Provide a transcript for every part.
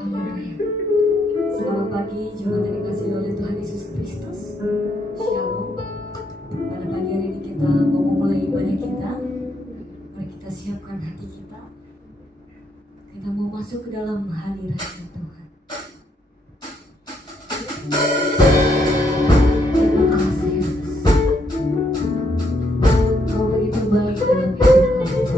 Haleluya. Selamat pagi, jemaat yang dikasihi oleh Tuhan Yesus Kristus. Shalom. Pada pagi hari ini kita mau memulai ibadah kita. Mari kita siapkan hati kita. Kita mau masuk ke dalam hadirat Tuhan. Terima kasih Yesus. Kau begitu baik dalam hidup kami.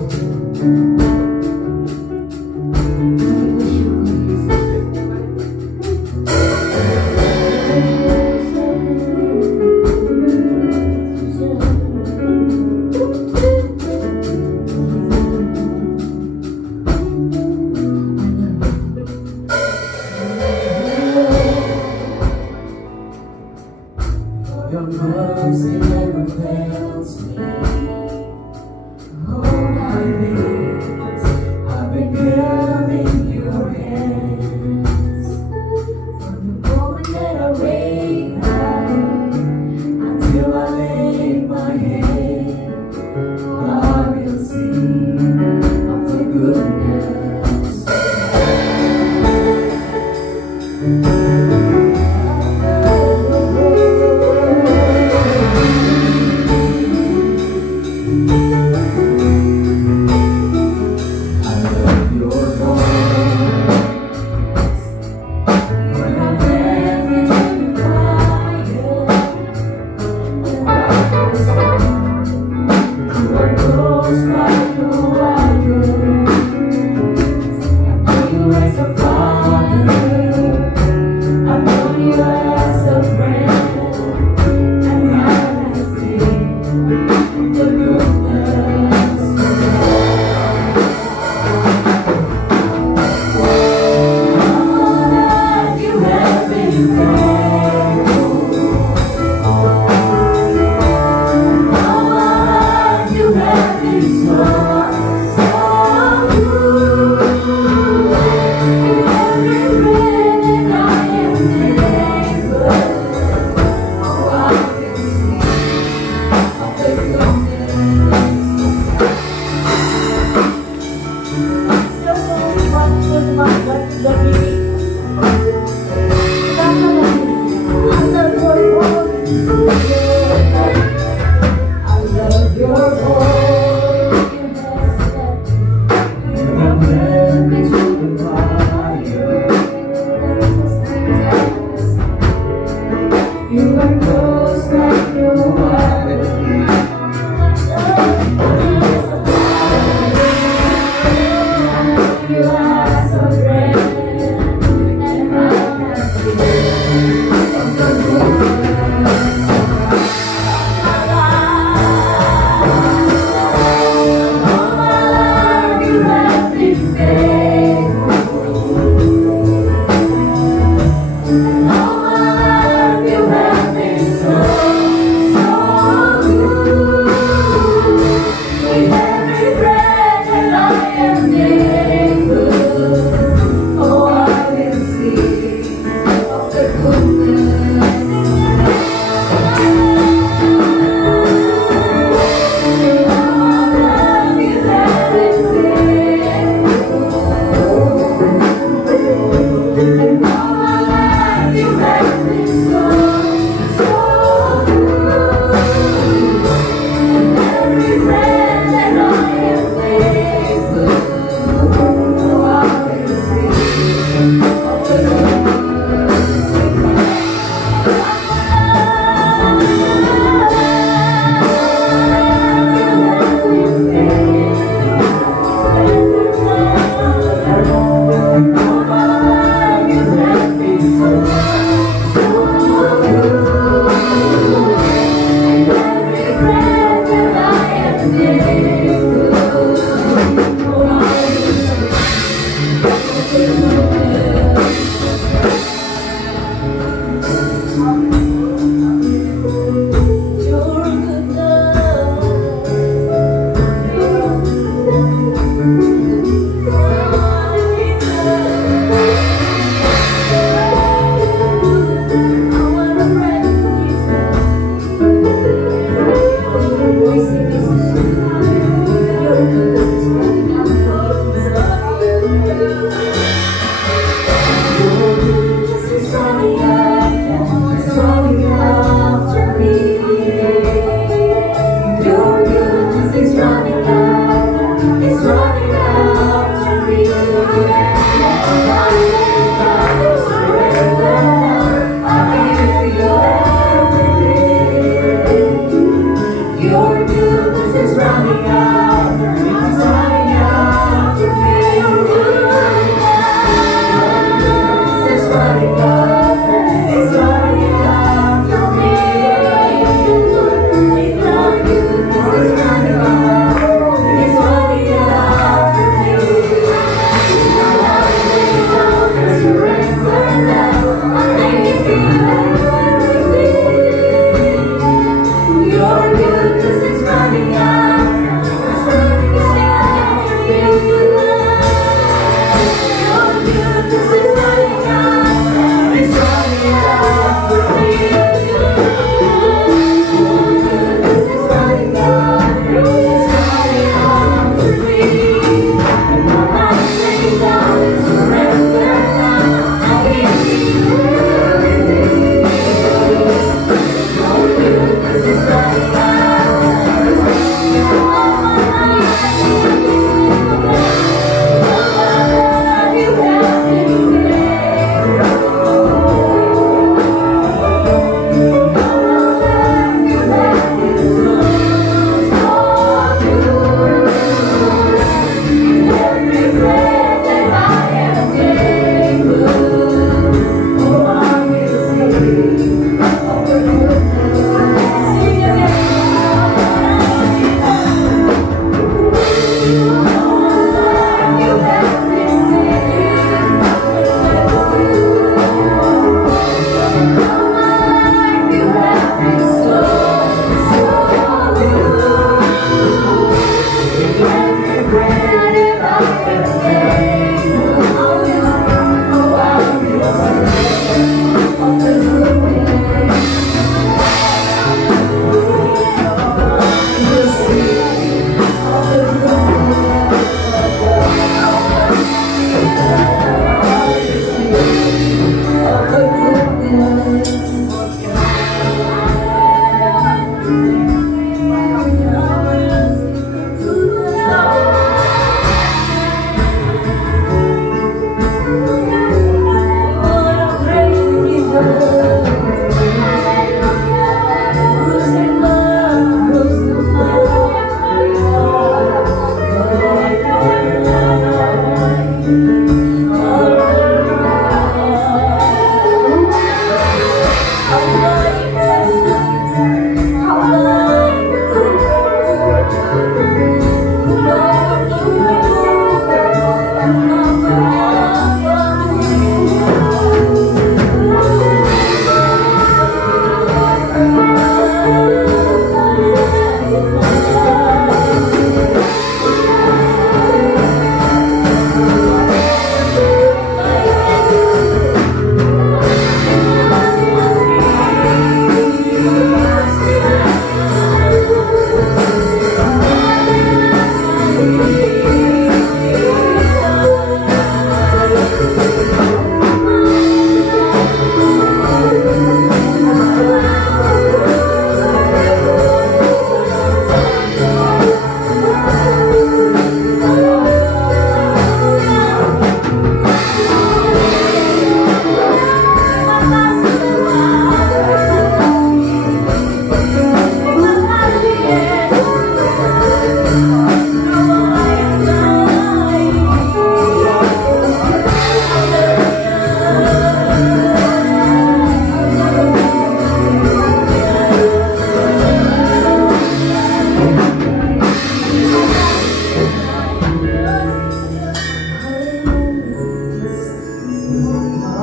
Your mercy never fails me. All my days I've been held in your hands. From the moment that I wake up until I lay my head, I will sing of the goodness of God.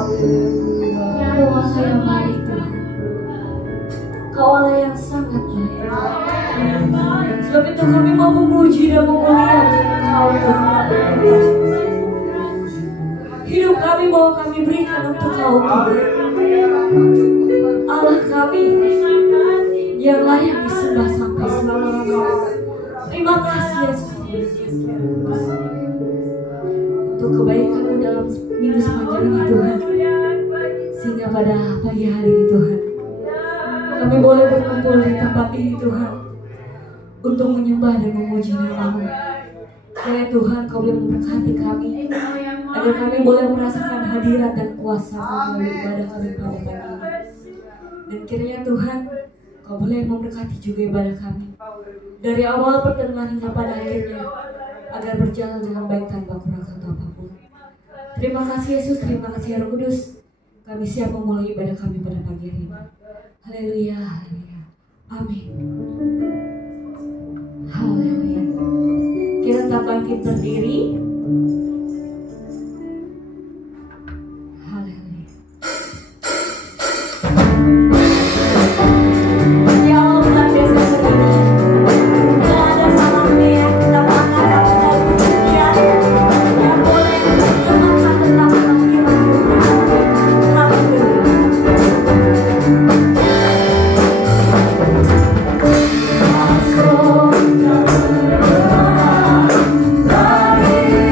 Kau Allah yang baik Tuhan. Kau Allah yang sangat baik. Sebab itu kami mau memuji dan memuliakan Kau Tuhan. Hidup kami mau kami berikan untuk Kau Tuhan. Allah kami yang layak disembah sampai selamanya. Terima kasih Yesus untuk kebaikan-Mu dalam minggu sepanjang ini Tuhan. Sehingga pada pagi hari ini Tuhan, kami boleh berkumpul di tempat ini Tuhan, untuk menyembah dan memuji nama-Mu. Kiranya Tuhan Kau boleh memberkati kami, agar kami boleh merasakan hadirat dan kuasa melalui ibadah kami pada pagi ini. Dan kiranya Tuhan Kau boleh memberkati juga ibadah kami, dari awal pertengahan hingga pada akhirnya, agar berjalan dengan baik tanpa kurang satu apapun. Terima kasih Yesus, terima kasih Roh Kudus. Kami siap memulai ibadah kami pada pagi hari ini. Haleluya, haleluya, amin. Haleluya. Kita tetap bangkit berdiri. Haleluya. Di awal bulan Desember ini, tidak ada salahnya ya kita mengangkat dan pujian yang boleh menyembahkan tentang kehadiran Tuhan. Haleluya. Masuk ke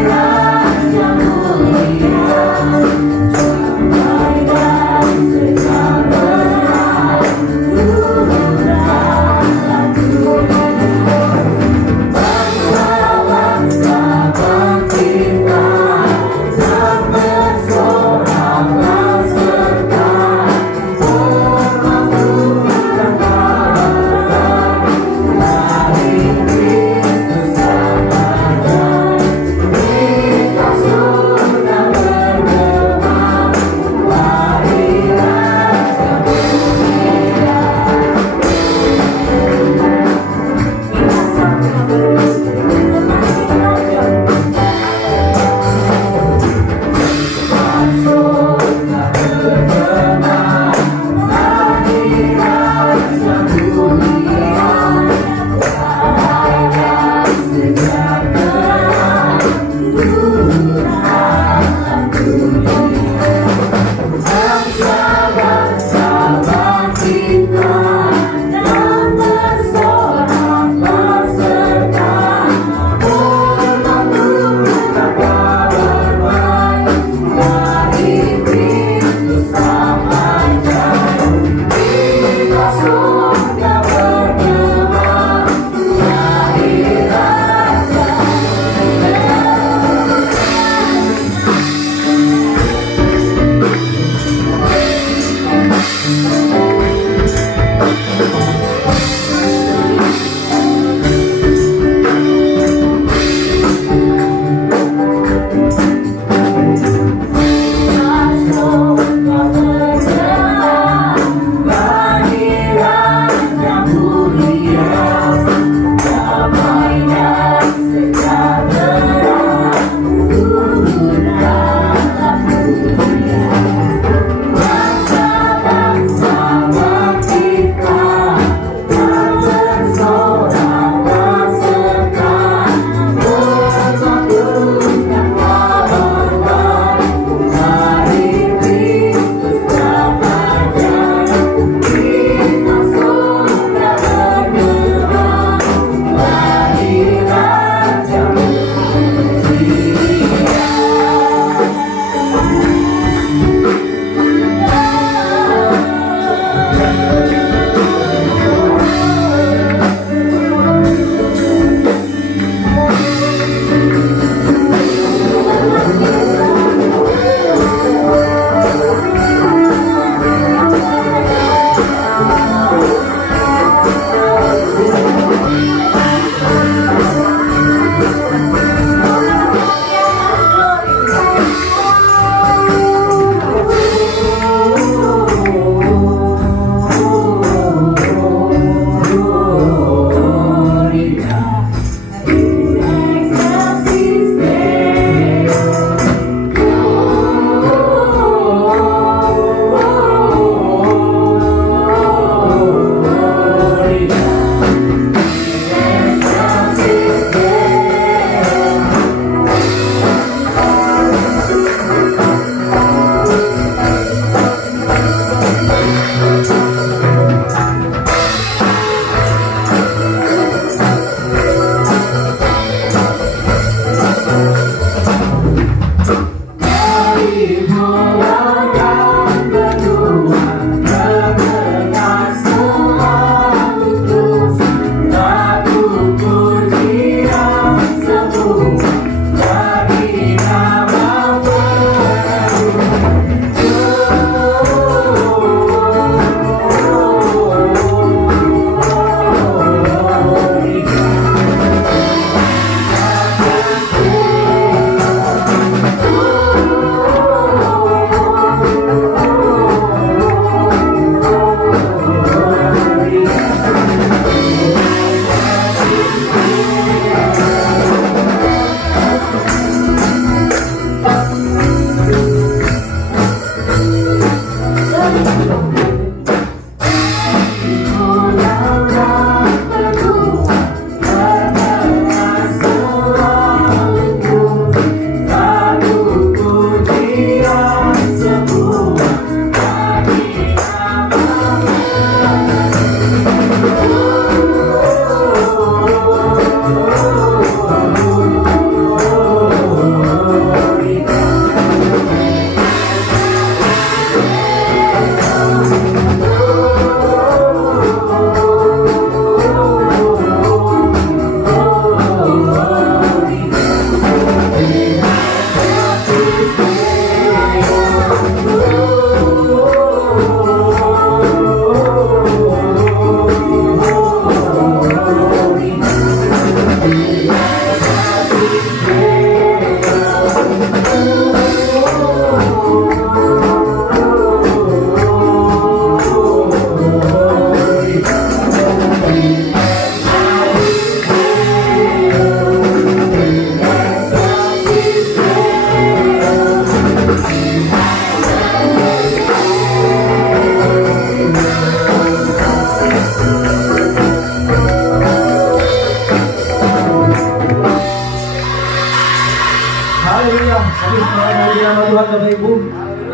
dalam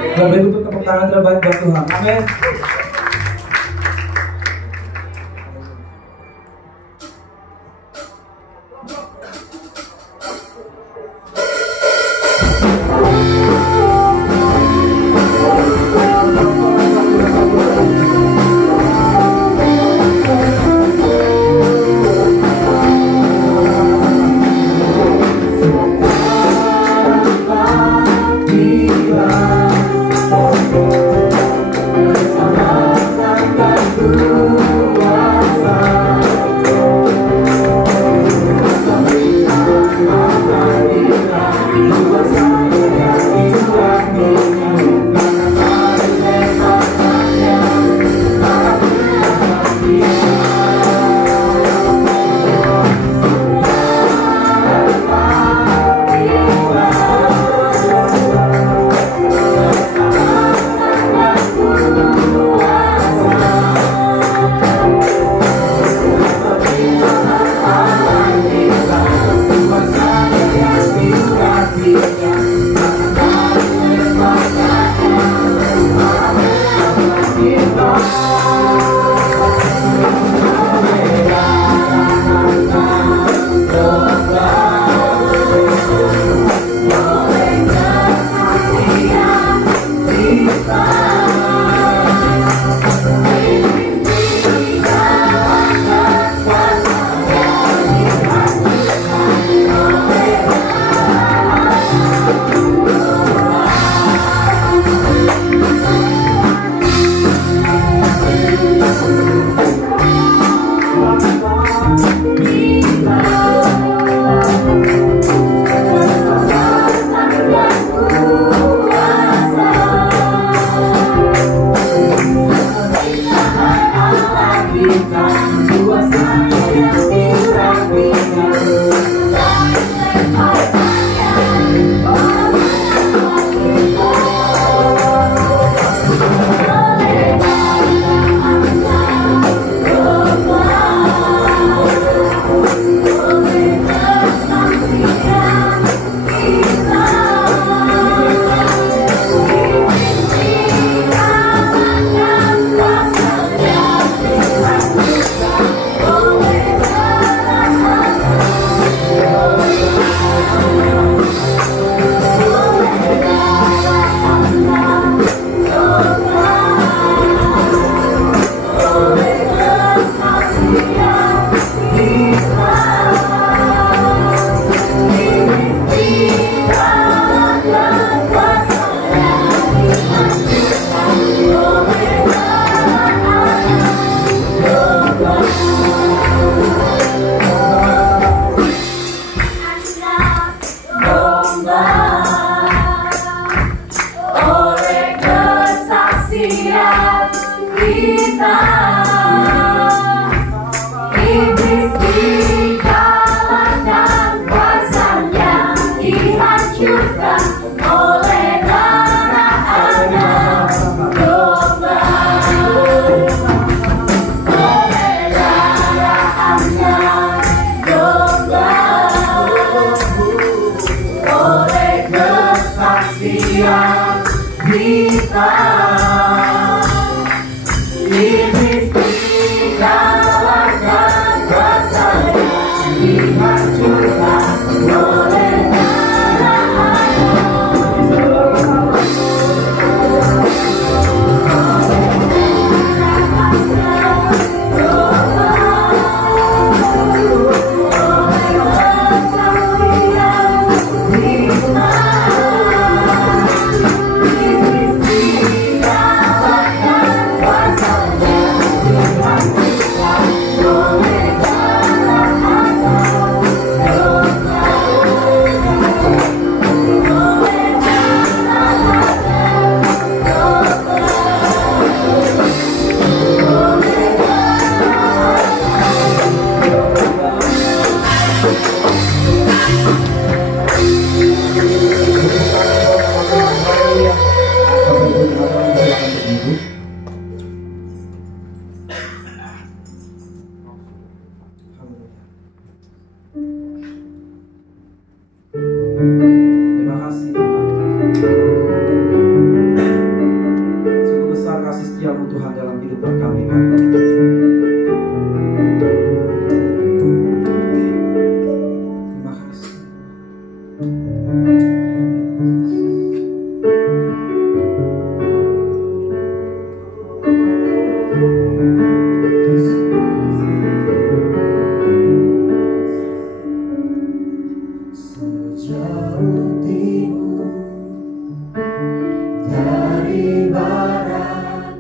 Beri untuk tepuk tangan terbaik buat Tuhan. Amin. ibarat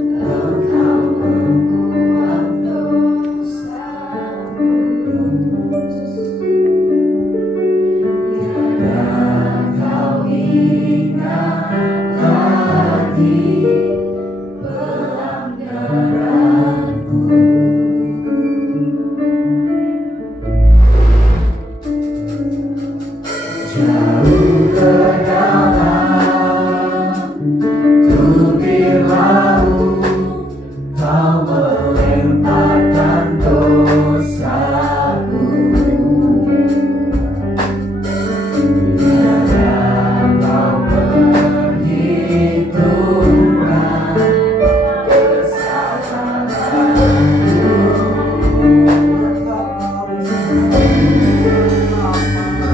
Engkau membuang dosamu. Tiada kau ingat lagi pelanggaranku. Jauh ke dalam tubir laut kau melemparkan dosaku. Tiada kau perhitungkan kesalahanku.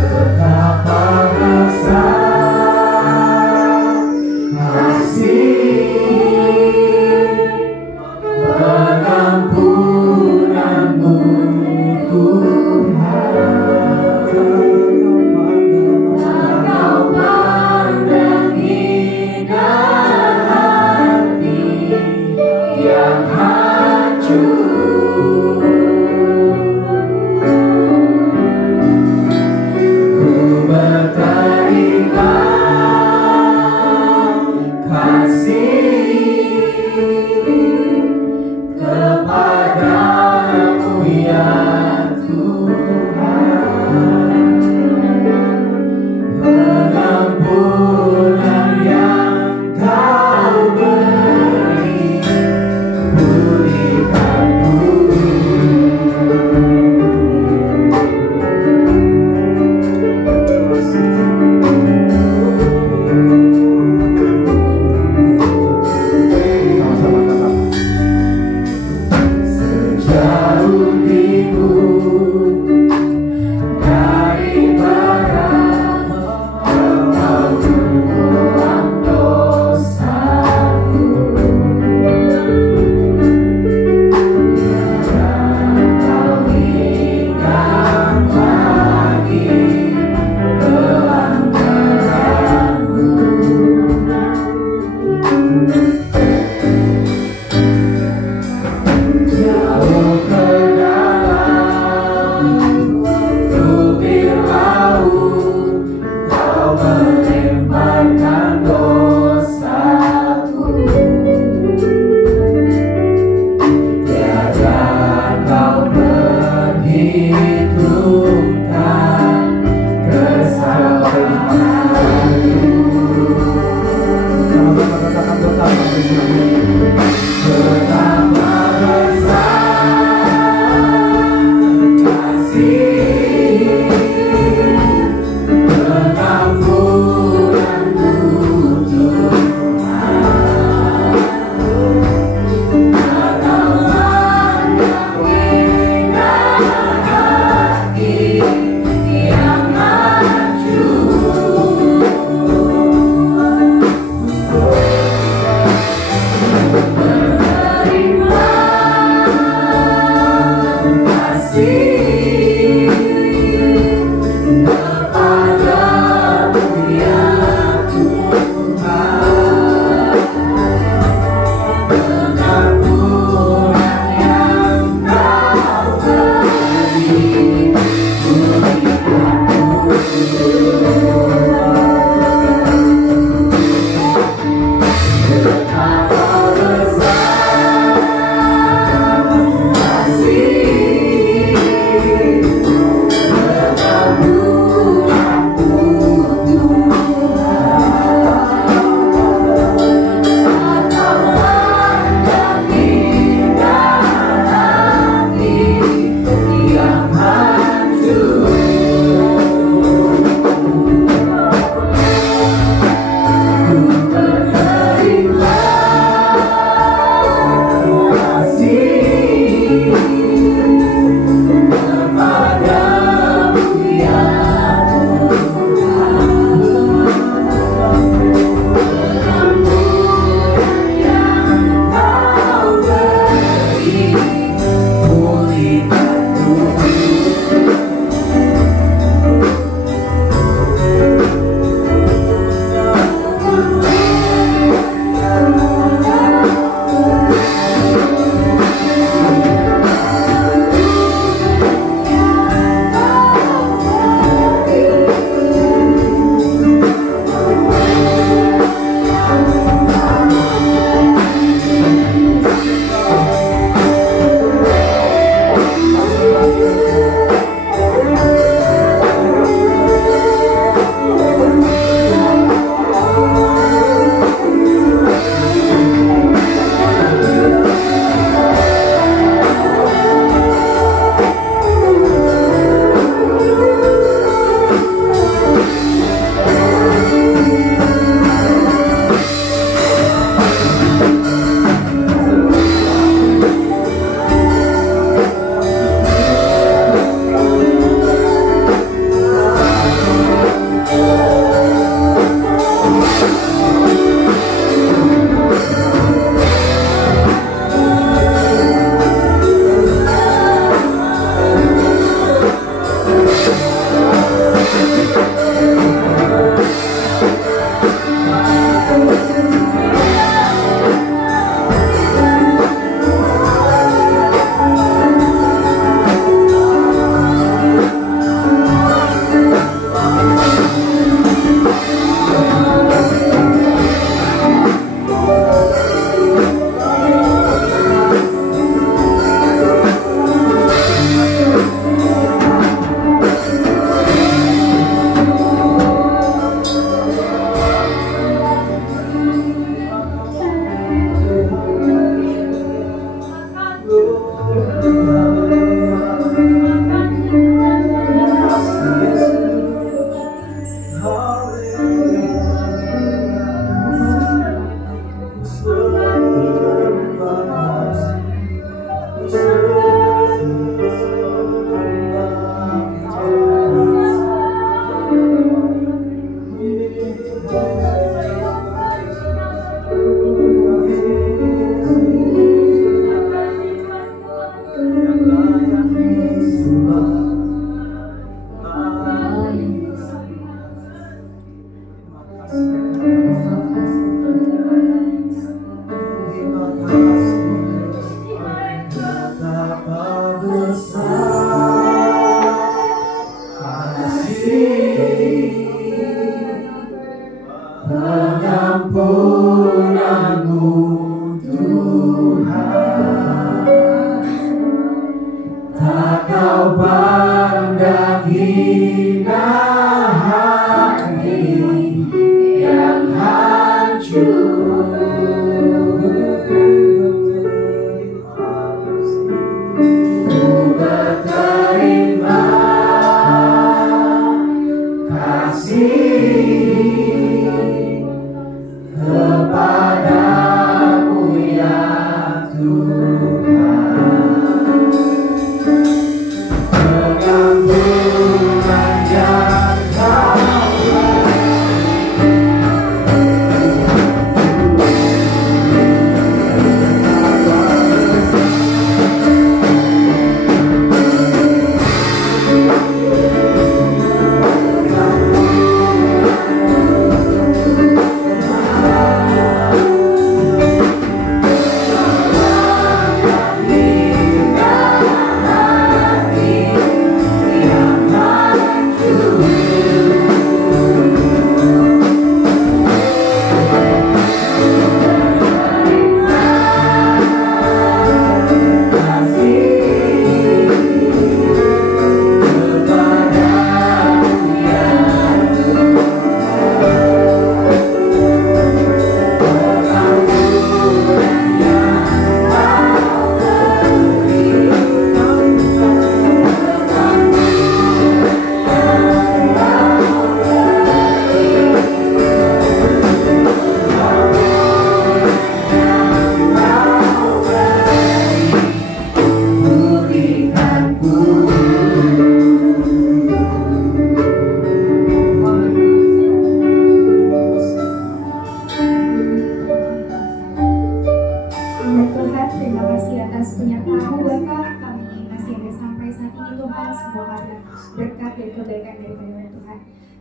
Betapa besar kasih pengampunanmu Tuhan. Engkau pandang indah hati yang hancur. Ku berterima kasih kepadamu ya Tuhan. Pengampunan yang kau beri pulihkanku. Tuhan, tak kau pandang hina hati yang hancur. Ku berterima kasih kepadamu ya Tuhan. Pengampunan yang kau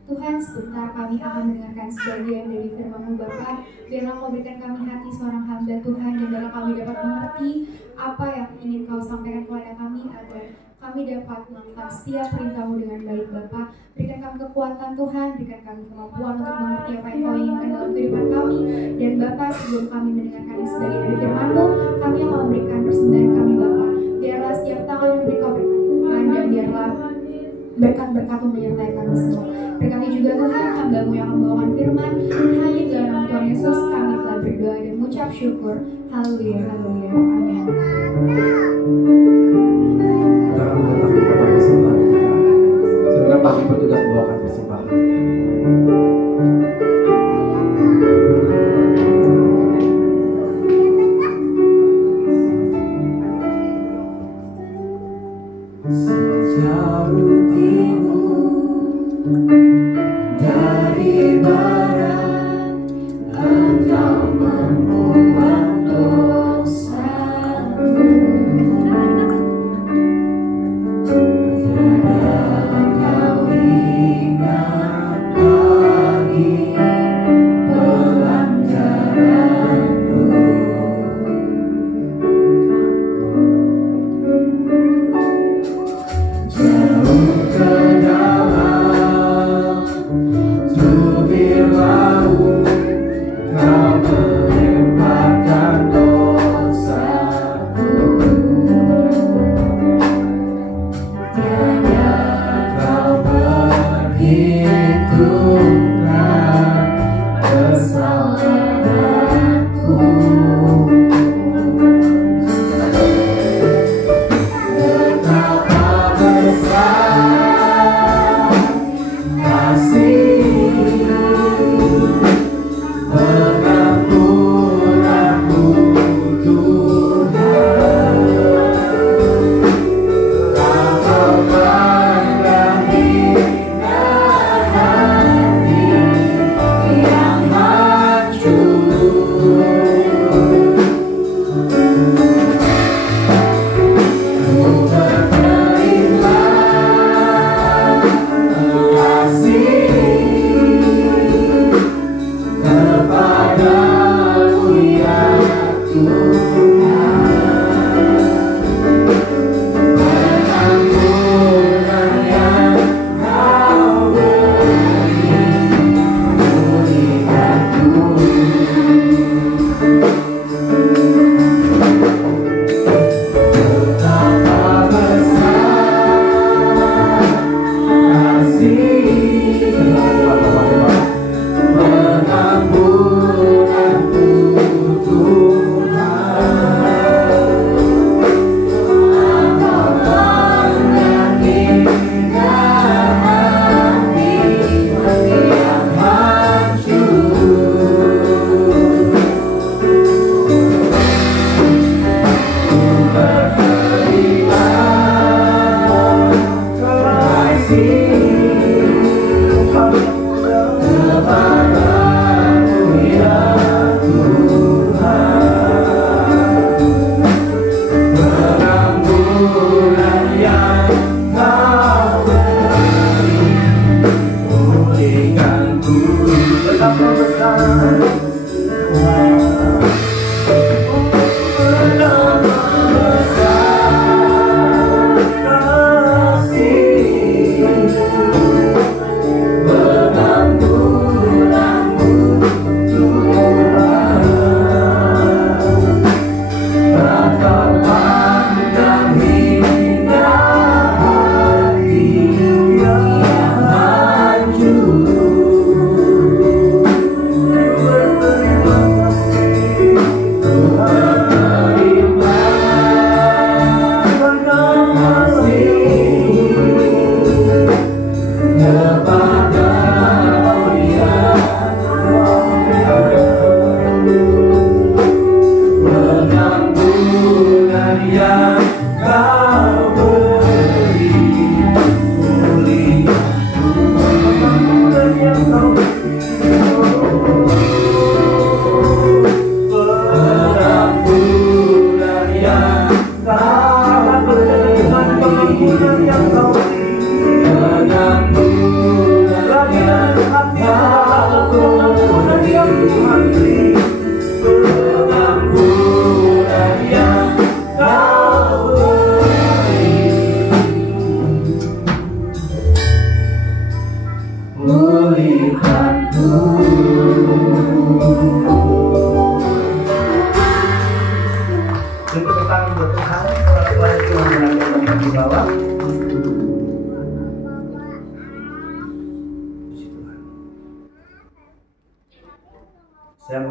Tuhan, sebentar kami akan mendengarkan sebagian dari firman-Mu Bapa. Biarlah Kau berikan kami hati seorang hamba Tuhan, dan biarlah kami dapat mengerti apa yang ingin Kau sampaikan kepada kami, agar kami dapat melakukan setiap perintah-Mu dengan baik Bapa. Berikan kami kekuatan Tuhan, berikan kami kemampuan untuk mengerti apa yang Kau inginkan dalam kehidupan kami. Dan Bapa, sebelum kami mendengarkan sebagian dari firman-Mu, kami akan memberikan persembahan kami Bapa. Biarlah setiap tangan yang beri Kau berkati Tuhan, dan biarlah berkat-berkat-Mu menyertai kami semua. Berkati juga Tuhan hamba-Mu yang membawakan firman. Hanya dalam nama Tuhan Yesus kami telah berdoa dan mengucap syukur. Haleluya, haleluya, amin. Kita akan mendatangkan kepada persembahan kita. Sebenarnya Pak Ibu juga membawakan persembahan. Sejauh timur dari barat, Engkau membuat dosaku. Tiada Kau ingat lagi pelanggaranku. Jauh ke dalam tubir laut, Kau melemparkan dosaku. Tiada Kau perhitungkan kesalahanku. Betapa besar kasih pengampunanmu Tuhan. Tak Kau pandang hina hati yang hancur. Ku berterima kasih kepadamu ya Tuhan. Pengampunan yang Kau beri, pulihkan ku.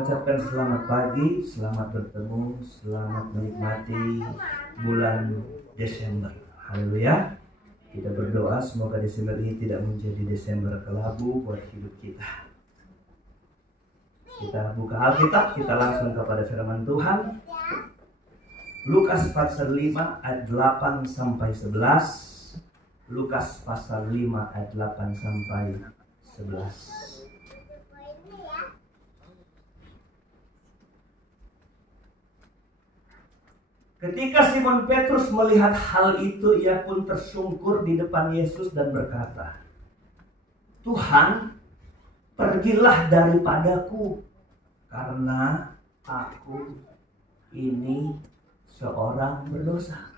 mengucapkan selamat pagi, selamat bertemu, selamat menikmati bulan Desember. Haleluya. Kita berdoa semoga Desember ini tidak menjadi Desember kelabu buat hidup kita. Kita buka Alkitab, kita langsung kepada firman Tuhan. Lukas pasal 5 ayat 8 sampai 11. Lukas pasal 5 ayat 8 sampai 11. Ketika Simon Petrus melihat hal itu, ia pun tersungkur di depan Yesus dan berkata, "Tuhan, pergilah daripadaku, karena aku ini seorang berdosa."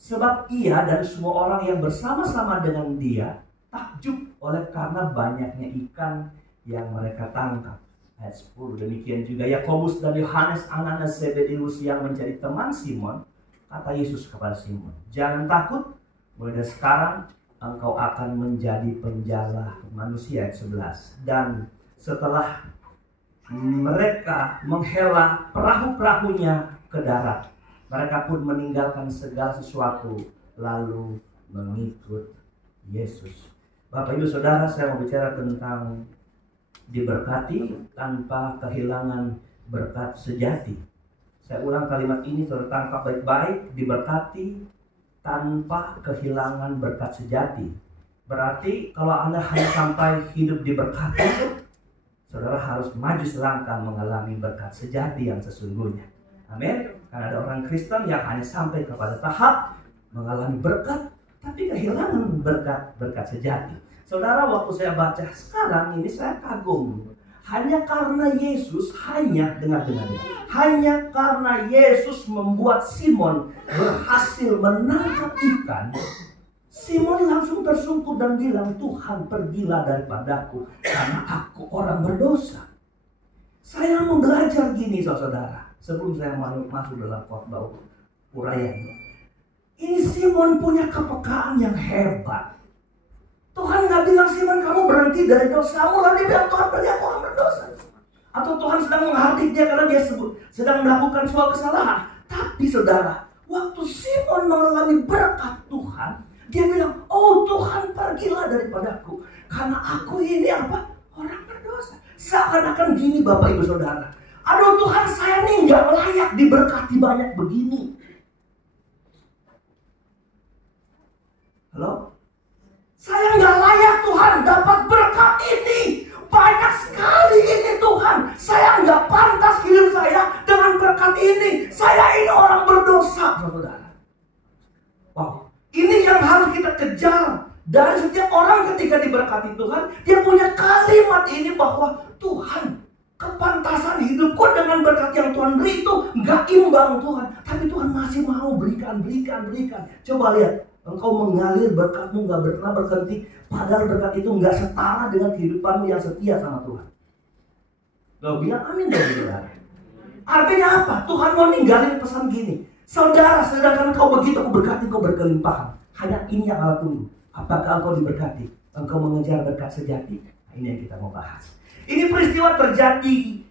Sebab ia dan semua orang yang bersama-sama dengan dia takjub oleh karena banyaknya ikan yang mereka tangkap. Ayat 10, demikian juga Yakobus dan Yohanes anak-anak Zebedeus yang menjadi teman Simon. Kata Yesus kepada Simon, "Jangan takut, mulai dari sekarang engkau akan menjadi penjala manusia." Ayat 11. Dan setelah mereka menghela perahu-perahunya ke darat, mereka pun meninggalkan segala sesuatu lalu mengikut Yesus. Bapak Ibu Saudara, saya mau bicara tentang diberkati tanpa kehilangan berkat sejati. Saya ulang kalimat ini, saudara tangkap baik-baik. Diberkati tanpa kehilangan berkat sejati. Berarti kalau Anda hanya sampai hidup diberkati, saudara harus maju selangkah mengalami berkat sejati yang sesungguhnya. Amin. Karena ada orang Kristen yang hanya sampai kepada tahap mengalami berkat, tapi kehilangan berkat sejati. Saudara, waktu saya baca sekarang ini saya kagum. Hanya karena Yesus, hanya karena Yesus membuat Simon berhasil menangkap ikan, Simon langsung tersungkur dan bilang, "Tuhan, pergilah daripadaku, karena aku orang berdosa." Saya mau belajar gini, saudara, sebelum saya masuk dalam khotbah uraian. Ini Simon punya kepekaan yang hebat. Tuhan gak bilang, "Simon, kamu berhenti dari dosamu," lalu dia bilang, "Tuhan, pergi, aku orang berdosa." Atau Tuhan sedang menghardik dia karena dia sedang melakukan suatu kesalahan. Tapi saudara, waktu Simon mengalami berkat Tuhan, dia bilang, "Oh Tuhan, pergilah daripadaku, karena aku ini apa? Orang berdosa." Seakan-akan gini Bapak Ibu Saudara, "Aduh Tuhan, saya nih gak layak diberkati banyak begini." Halo? "Saya nggak layak Tuhan dapat berkat ini. Banyak sekali ini Tuhan. Saya nggak pantas hidup saya dengan berkat ini. Saya ini orang berdosa." Saudara. Wow. Ini yang harus kita kejar. Dari setiap orang ketika diberkati Tuhan, dia punya kalimat ini bahwa, "Tuhan, kepantasan hidupku dengan berkat yang Tuhan beri itu nggak imbang Tuhan. Tapi Tuhan masih mau berikan. Coba lihat. Engkau mengalir, berkatmu gak pernah berhenti. Padahal berkat itu gak setara dengan kehidupanmu yang setia sama Tuhan. Lo bilang amin dong, saudara. Artinya apa? Tuhan mau ninggalin pesan gini, "Saudara, sedangkan kau begitu, aku berkati kau berkelimpahan." Hanya ini yang Allah tunggu. Apakah engkau diberkati? Engkau mengejar berkat sejati? Nah, ini yang kita mau bahas. Ini peristiwa terjadi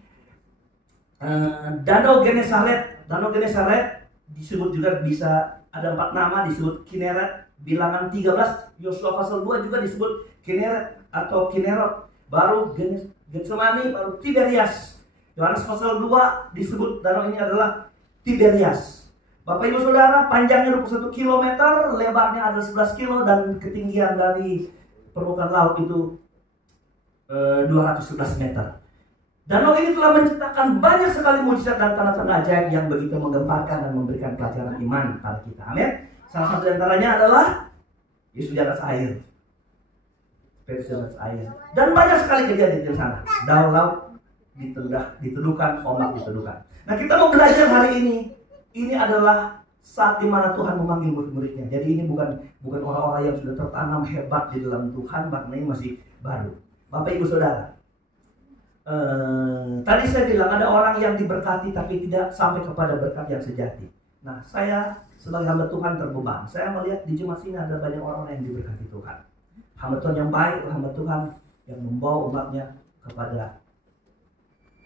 Danau Genesaret. Danau Genesaret disebut juga bisa ada 4 nama, disebut Kineret, Bilangan 13, Yosua pasal 2 juga disebut Kineret atau Kinerot, baru Getsemani, baru Tiberias. Yohanes pasal 2 disebut danau ini adalah Tiberias. Bapak Ibu Saudara, panjangnya 21 km, lebarnya ada 11 km, dan ketinggian dari permukaan laut itu 211 meter. Danau ini telah menciptakan banyak sekali mujizat dan tanda-tanda ajaib yang begitu menggemparkan dan memberikan pelajaran iman pada kita. Amin. Salah satu antaranya adalah Yesus di atas air. Petrus di atas air. Dan banyak sekali kejadian di sana. Danau laut diteduhkan, ombak diteduhkan. Nah, kita mau belajar hari ini. Ini adalah saat di mana Tuhan memanggil murid-muridnya. Jadi ini bukan orang-orang yang sudah tertanam hebat di dalam Tuhan, maknanya masih baru. Bapak Ibu Saudara, tadi saya bilang ada orang yang diberkati tapi tidak sampai kepada berkat yang sejati. Nah, saya sebagai hamba Tuhan terbeban. Saya melihat di Jumat ini ada banyak orang yang diberkati Tuhan. Hamba Tuhan yang baik, hamba Tuhan yang membawa umatnya kepada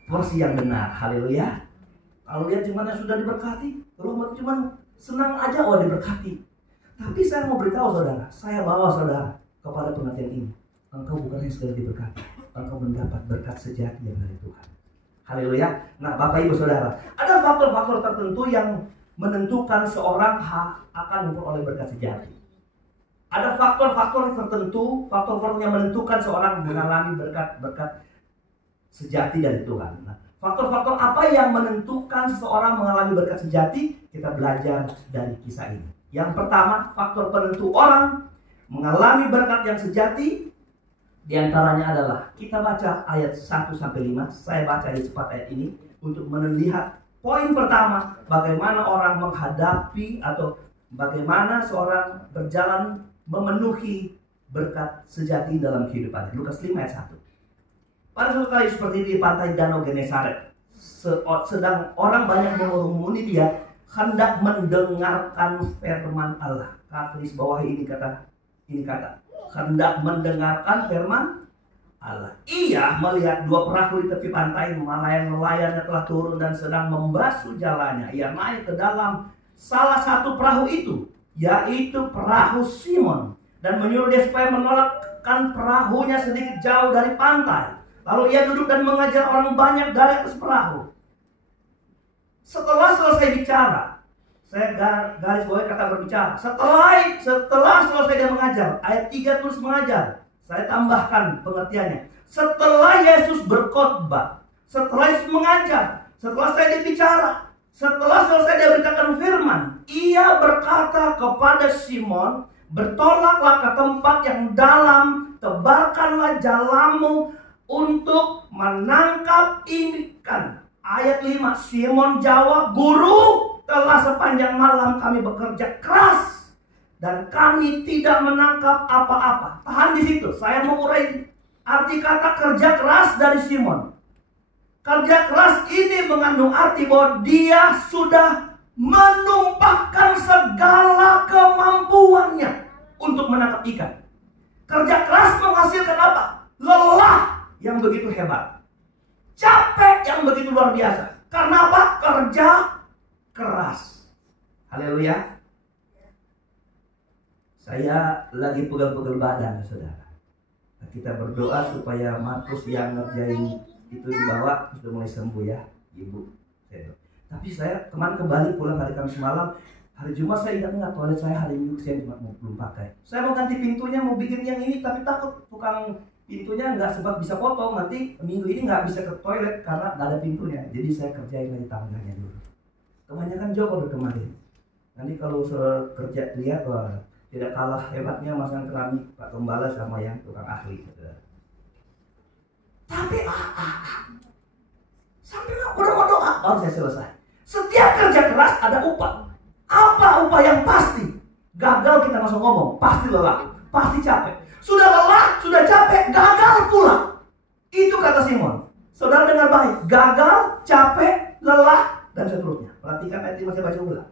porsi yang benar. Haleluya. Kalau lihat cuma yang sudah diberkati, kalau cuma senang aja, diberkati. Tapi saya mau beritahu saudara, saya bawa saudara kepada pengertian ini. Engkau bukan yang sudah diberkati, engkau mendapat berkat sejati yang dari Tuhan. Haleluya. Nah, Bapak Ibu Saudara, ada faktor-faktor tertentu yang menentukan seorang akan memperoleh berkat sejati. Ada faktor-faktor tertentu, faktor-faktor yang menentukan seorang mengalami berkat-berkat sejati dari Tuhan. Nah, faktor-faktor apa yang menentukan seseorang mengalami berkat sejati? Kita belajar dari kisah ini. Yang pertama, faktor penentu orang mengalami berkat yang sejati di antaranya adalah, kita baca ayat 1-5. Saya baca di cepat ayat ini untuk melihat poin pertama, bagaimana orang menghadapi atau bagaimana seorang berjalan memenuhi berkat sejati dalam kehidupannya. Lukas 5 ayat 1. Pada suatu kali seperti di pantai Danau Genesaret, sedang orang banyak mengurumuni dia, hendak mendengarkan firman Allah. Tulis bawah ini kata hendak mendengarkan firman Allah. Ia melihat dua perahu di tepi pantai, nelayan-nelayannya telah turun dan sedang membasuh jalannya. Ia naik ke dalam salah satu perahu itu, yaitu perahu Simon, dan menyuruh dia supaya menolakkan perahunya sedikit jauh dari pantai. Lalu ia duduk dan mengajar orang banyak dari atas perahu. Setelah selesai bicara, saya garis bawahi kata berbicara. Setelah selesai dia mengajar, ayat 3 terus mengajar. Saya tambahkan pengertiannya. Setelah Yesus berkhotbah, setelah Yesus mengajar, setelah saya bicara, setelah selesai dia beritakan firman, ia berkata kepada Simon, bertolaklah ke tempat yang dalam, tebarkanlah jalamu untuk menangkap ikan. Ayat 5, Simon jawab, Guru, telah sepanjang malam kami bekerja keras dan kami tidak menangkap apa-apa. Tahan di situ, saya mau urai arti kata kerja keras dari Simon. Kerja keras ini mengandung arti bahwa dia sudah menumpahkan segala kemampuannya untuk menangkap ikan. Kerja keras menghasilkan apa? Lelah yang begitu hebat, capek yang begitu luar biasa. Karena apa? Kerja keras. Haleluya. Saya lagi pegel-pegel badan, saudara. Kita berdoa supaya Markus yang ngerjain itu di bawah sudah mulai sembuh ya, Ibu. Tapi saya kemarin ke Bali pulang hari Kamis malam, hari Jumat saya ingat toilet saya hari Minggu saya belum pakai. Saya mau ganti pintunya, mau bikin yang ini, tapi takut tukang pintunya nggak sempat bisa potong, nanti minggu ini nggak bisa ke toilet karena nggak ada pintunya. Jadi saya kerjain lagi tangganya dulu. Kebanyakan Joko kemarin. Nanti kalau kerja lihat, wah, tidak kalah hebatnya masang keramik Pak Gembala sama yang tukang ahli. Tapi sampai nggak berdoa, baru saya selesai. Setiap kerja keras ada upah. Apa upah yang pasti? Gagal kita langsung ngomong, pasti lelah, pasti capek. Sudah lelah, sudah capek, gagal pula. Itu kata Simon. Saudara dengar baik, gagal, capek, lelah, dan seterusnya. Perhatikan ayat ini, saya baca ulang.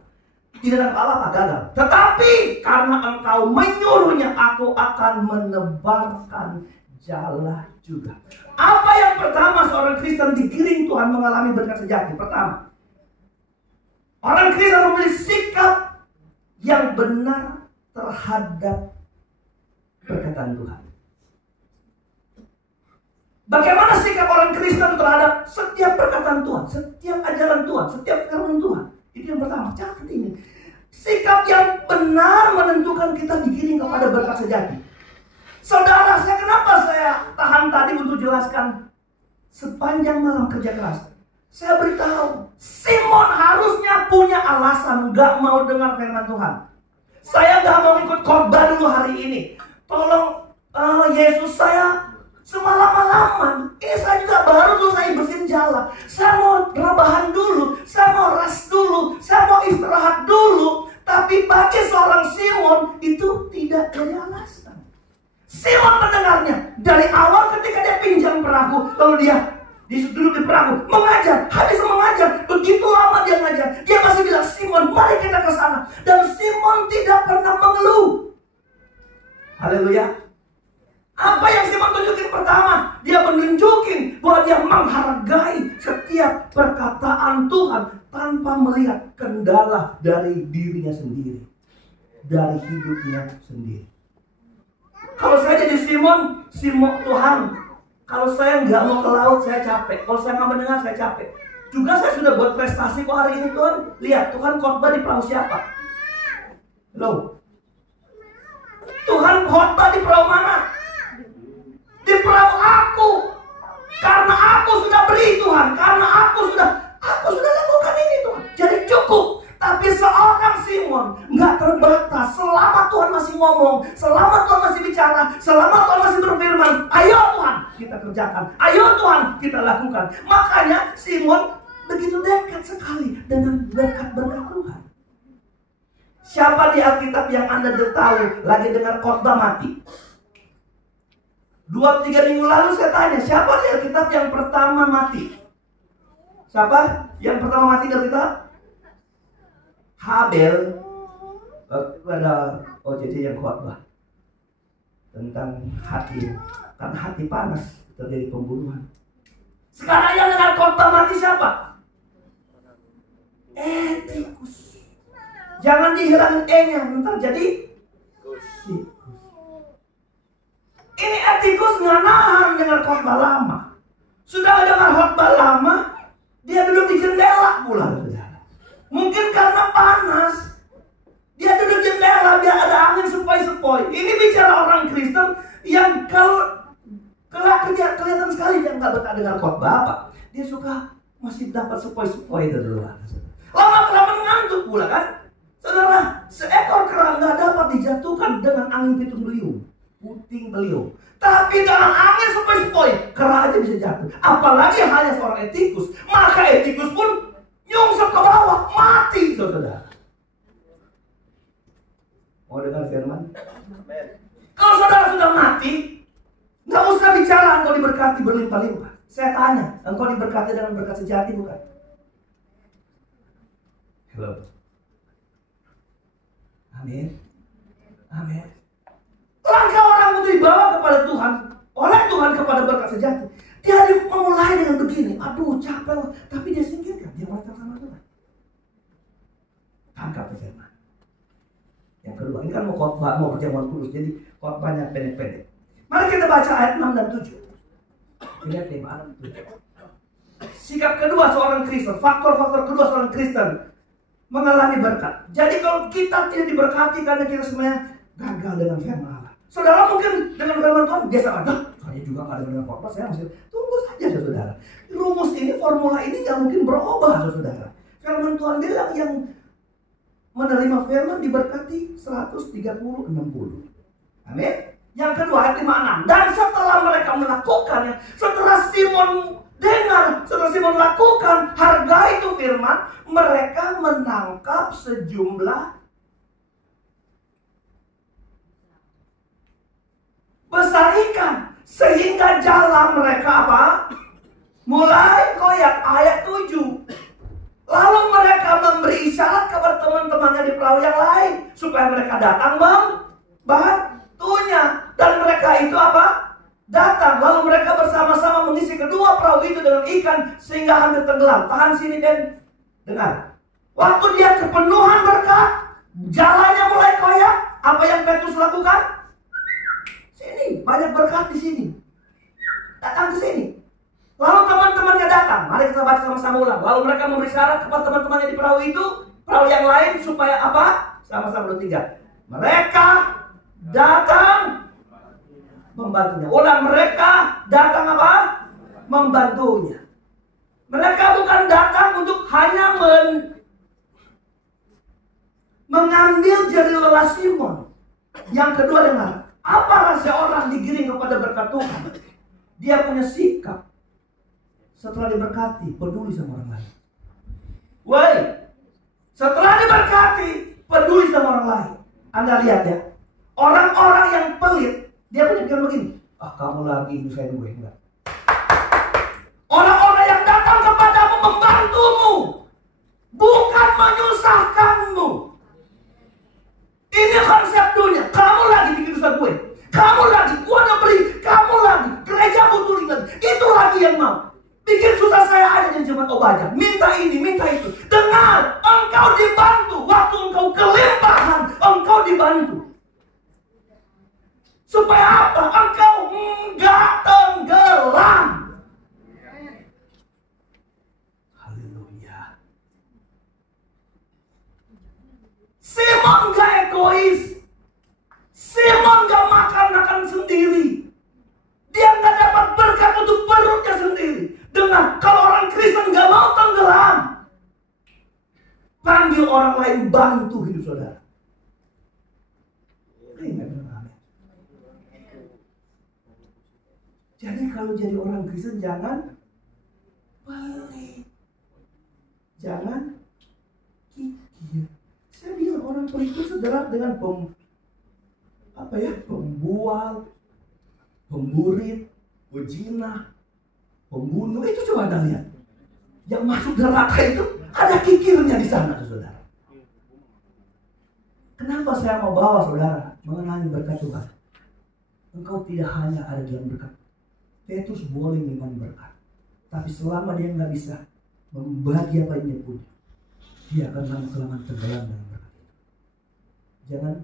Tidak ada apa-apa, gagal. Tetapi karena engkau menyuruhnya, aku akan menebarkan jala juga. Apa yang pertama seorang Kristen digiring Tuhan mengalami berkat sejati? Pertama, orang Kristen memiliki sikap yang benar terhadap perkataan Tuhan. Bagaimana sikap orang Kristen terhadap setiap perkataan Tuhan, setiap ajaran Tuhan, setiap firman Tuhan? Itu yang pertama, catat ini. Sikap yang benar menentukan kita digiring kepada berkat sejati. Saudara, kenapa saya tahan tadi untuk jelaskan sepanjang malam kerja keras? Saya beritahu, Simon harusnya punya alasan gak mau dengar firman Tuhan. Saya gak mau ikut khotbah dulu hari ini. Tolong Yesus, saya semalam-malaman. Ini saya juga baru selesai bersihin jalan. Saya mau rebahan dulu, saya mau rest dulu, saya mau istirahat dulu. Tapi bagi seorang Simon itu tidak jadi alasan. Simon mendengarnya dari awal ketika dia pinjam perahu, lalu dia duduk di perahu, mengajar, habis mengajar, begitu lama dia mengajar, dia masih bilang, Simon, mari kita ke sana. Dan Simon tidak pernah mengeluh. Haleluya. Apa yang Simon tunjukin pertama? Dia menunjukin bahwa dia menghargai firman Tuhan tanpa melihat kendala dari dirinya sendiri, dari hidupnya sendiri. Kalau saya jadi Simon Tuhan, kalau saya nggak mau ke laut saya capek, kalau saya nggak mendengar saya capek. Juga saya sudah buat prestasi kok hari ini Tuhan. Lihat Tuhan khotbah di perahu siapa? Loh, Tuhan khotbah di perahu mana? Di perahu aku. Karena aku sudah beri Tuhan, karena aku sudah lakukan ini Tuhan. Jadi cukup. Tapi seorang Simon nggak terbatas. Selama Tuhan masih ngomong, selama Tuhan masih bicara, selama Tuhan masih berfirman, ayo Tuhan kita kerjakan, ayo Tuhan kita lakukan. Makanya Simon begitu dekat sekali dengan berkat-berkat Tuhan. Siapa di Alkitab yang Anda tahu lagi dengar khotbah mati? 2-3 minggu lalu saya tanya, siapa di Alkitab yang pertama mati? Siapa yang pertama mati di Alkitab? Habel. Ada OJJ yang khotbah tentang hati, karena hati panas terjadi pembunuhan. Sekarang yang dengar khotbah mati siapa? Etikus. Jangan dihilangin E-nya, ntar jadi Tikus. Ini Etikus nggak nahan dengar khotbah lama. Sudah dengar khotbah lama, dia duduk di jendela pula. Mungkin karena panas, dia duduk jendela biar ada angin sepoi-sepoi. Ini bicara orang Kristen yang kalau kelihatan sekali dia nggak betah dengar khotbah apa. Dia suka masih dapat sepoi-sepoi dari luar. Lama-lama ngantuk pula kan. Saudara, seekor kerang nggak dapat dijatuhkan dengan angin puting beliung. Tapi dengan angin sepoi-sepoi, kerang aja bisa jatuh. Apalagi hanya seorang Etikus. Maka Etikus pun nyungsep ke bawah, mati saudara. Mau dengar firman? Kalau saudara sudah mati, nggak usah bicara engkau diberkati berlimpah-limpah. Saya tanya, engkau diberkati dengan berkat sejati bukan? Halo. Amin. Amin. Langkah orang itu dibawa kepada Tuhan, oleh Tuhan kepada berkat sejati. Dia memulai dengan begini, aduh capek, tapi dia singkirkan, dia merasa sama Tuhan. Tangkap firman. Yang kedua, ini kan mau khotbah, mau perjamuan kudus, jadi khotbahnya pendek-pendek. Mari kita baca ayat 6 dan 7. Lihat 5, 6 dan 7. Sikap kedua seorang Kristen, faktor-faktor kedua seorang Kristen mengalami berkat. Jadi kalau kita tidak diberkati karena kita semuanya gagal dengan firman Allah. Saudara mungkin dengan firman Tuhan biasa ada. Saya juga nggak ada dengan khotbah, saya masih tunggu saja saudara. Rumus ini, formula ini nggak mungkin berubah saudara. Firman Tuhan bilang yang menerima firman diberkati 130-60. Amin. Yang kedua ayat 5-6. Dan setelah mereka melakukannya, setelah Simon dengar, setelah Simon lakukan, hargai itu firman, mereka menangkap sejumlah besar ikan. Sehingga jalan mereka apa? Mulai koyak. Ayat 7. Lalu mereka memberi isyarat kepada teman-temannya di perahu yang lain supaya mereka datang membantunya. Dan mereka itu apa? Datang. Lalu mereka bersama-sama mengisi kedua perahu itu dengan ikan sehingga hampir tenggelam. Tahan sini Den. Dengar. Waktu dia kepenuhan berkat, jalannya mulai koyak. Apa yang Petrus lakukan? Sini, banyak berkat di sini. Datang ke sini. Lalu teman-temannya datang. Mari kita baca sama-sama ulang. Lalu mereka memberi syarat kepada teman-temannya di perahu itu, perahu yang lain supaya apa? Sama-sama bertiga. Mereka datang membantunya. Ulang, mereka datang apa? Membantunya. Mereka bukan datang untuk hanya mengambil jari lelah Simon. Yang kedua dengar. Apa rahasia orang digiring kepada berkat Tuhan? Dia punya sikap. Setelah diberkati, peduli sama orang lain. Woi, setelah diberkati, peduli sama orang lain. Anda lihat ya, orang-orang yang pelit, dia punya pikiran begini. Ah, kamu lagi nyusahin gue, enggak. Orang-orang yang datang kepadamu membantumu, bukan menyusahkanmu. Ini konsep dunia. Kamu lagi bikin usaha gue. Kamu lagi, gue udah beli. Kamu lagi, gereja butuh lagi. Itu lagi yang mau. Bikin susah saya aja yang cuma obatnya. Minta ini, kita itu. Dengar, engkau dibantu. Waktu engkau kelimpahan, engkau dibantu. Supaya apa? Engkau enggak tenggelam. Haleluya. Simon gak egois. Simon gak makan sendiri. Dia gak dapat berkat untuk perutnya sendiri. Dengar, kalau orang Kristen gak mau tenggelam, panggil orang lain bantu hidup saudara. Jadi kalau jadi orang Kristen jangan pelit, jangan kikir. Saya bilang orang pelit itu sederhana dengan pembual, pemburit, pejina, pembunuh. Itu coba Anda lihat. Yang masuk neraka itu ada kikirnya di sana, saudara. Kenapa saya mau bawa saudara mengenai berkat Tuhan? Engkau tidak hanya ada dalam berkat. Petrus boleh menyimpan berkat, tapi selama dia nggak bisa membagi apa yang dia punya, dia akan lama-kelamaan tenggelam dalam berkat itu. Jangan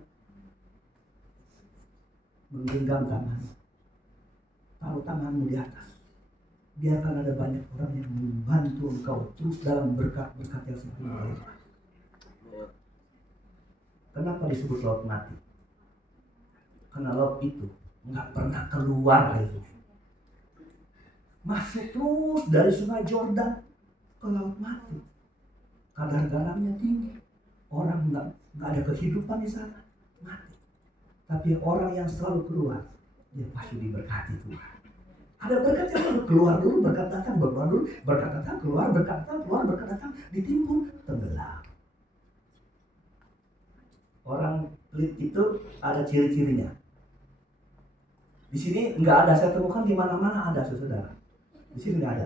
menggenggam tanganmu, taruh tanganmu di atas. Biarkan ada banyak orang yang membantu engkau terus dalam berkat-berkat yang sempurna. Kenapa disebut laut mati? Karena laut itu nggak pernah keluar airnya. Masuk terus dari sungai Jordan ke laut mati. Kadar garamnya tinggi. Orang nggak ada kehidupan di sana, mati. Tapi orang yang selalu keluar, dia pasti diberkati Tuhan. Ada berkat yang selalu keluar dulu, berkat datang, keluar dulu, berkat datang, keluar, berkat datang, keluar, berkat datang, ditimbun, tenggelam. Orang pelit itu ada ciri-cirinya. Di sini nggak ada, saya temukan di mana-mana ada, saudara. Di sini nggak ada.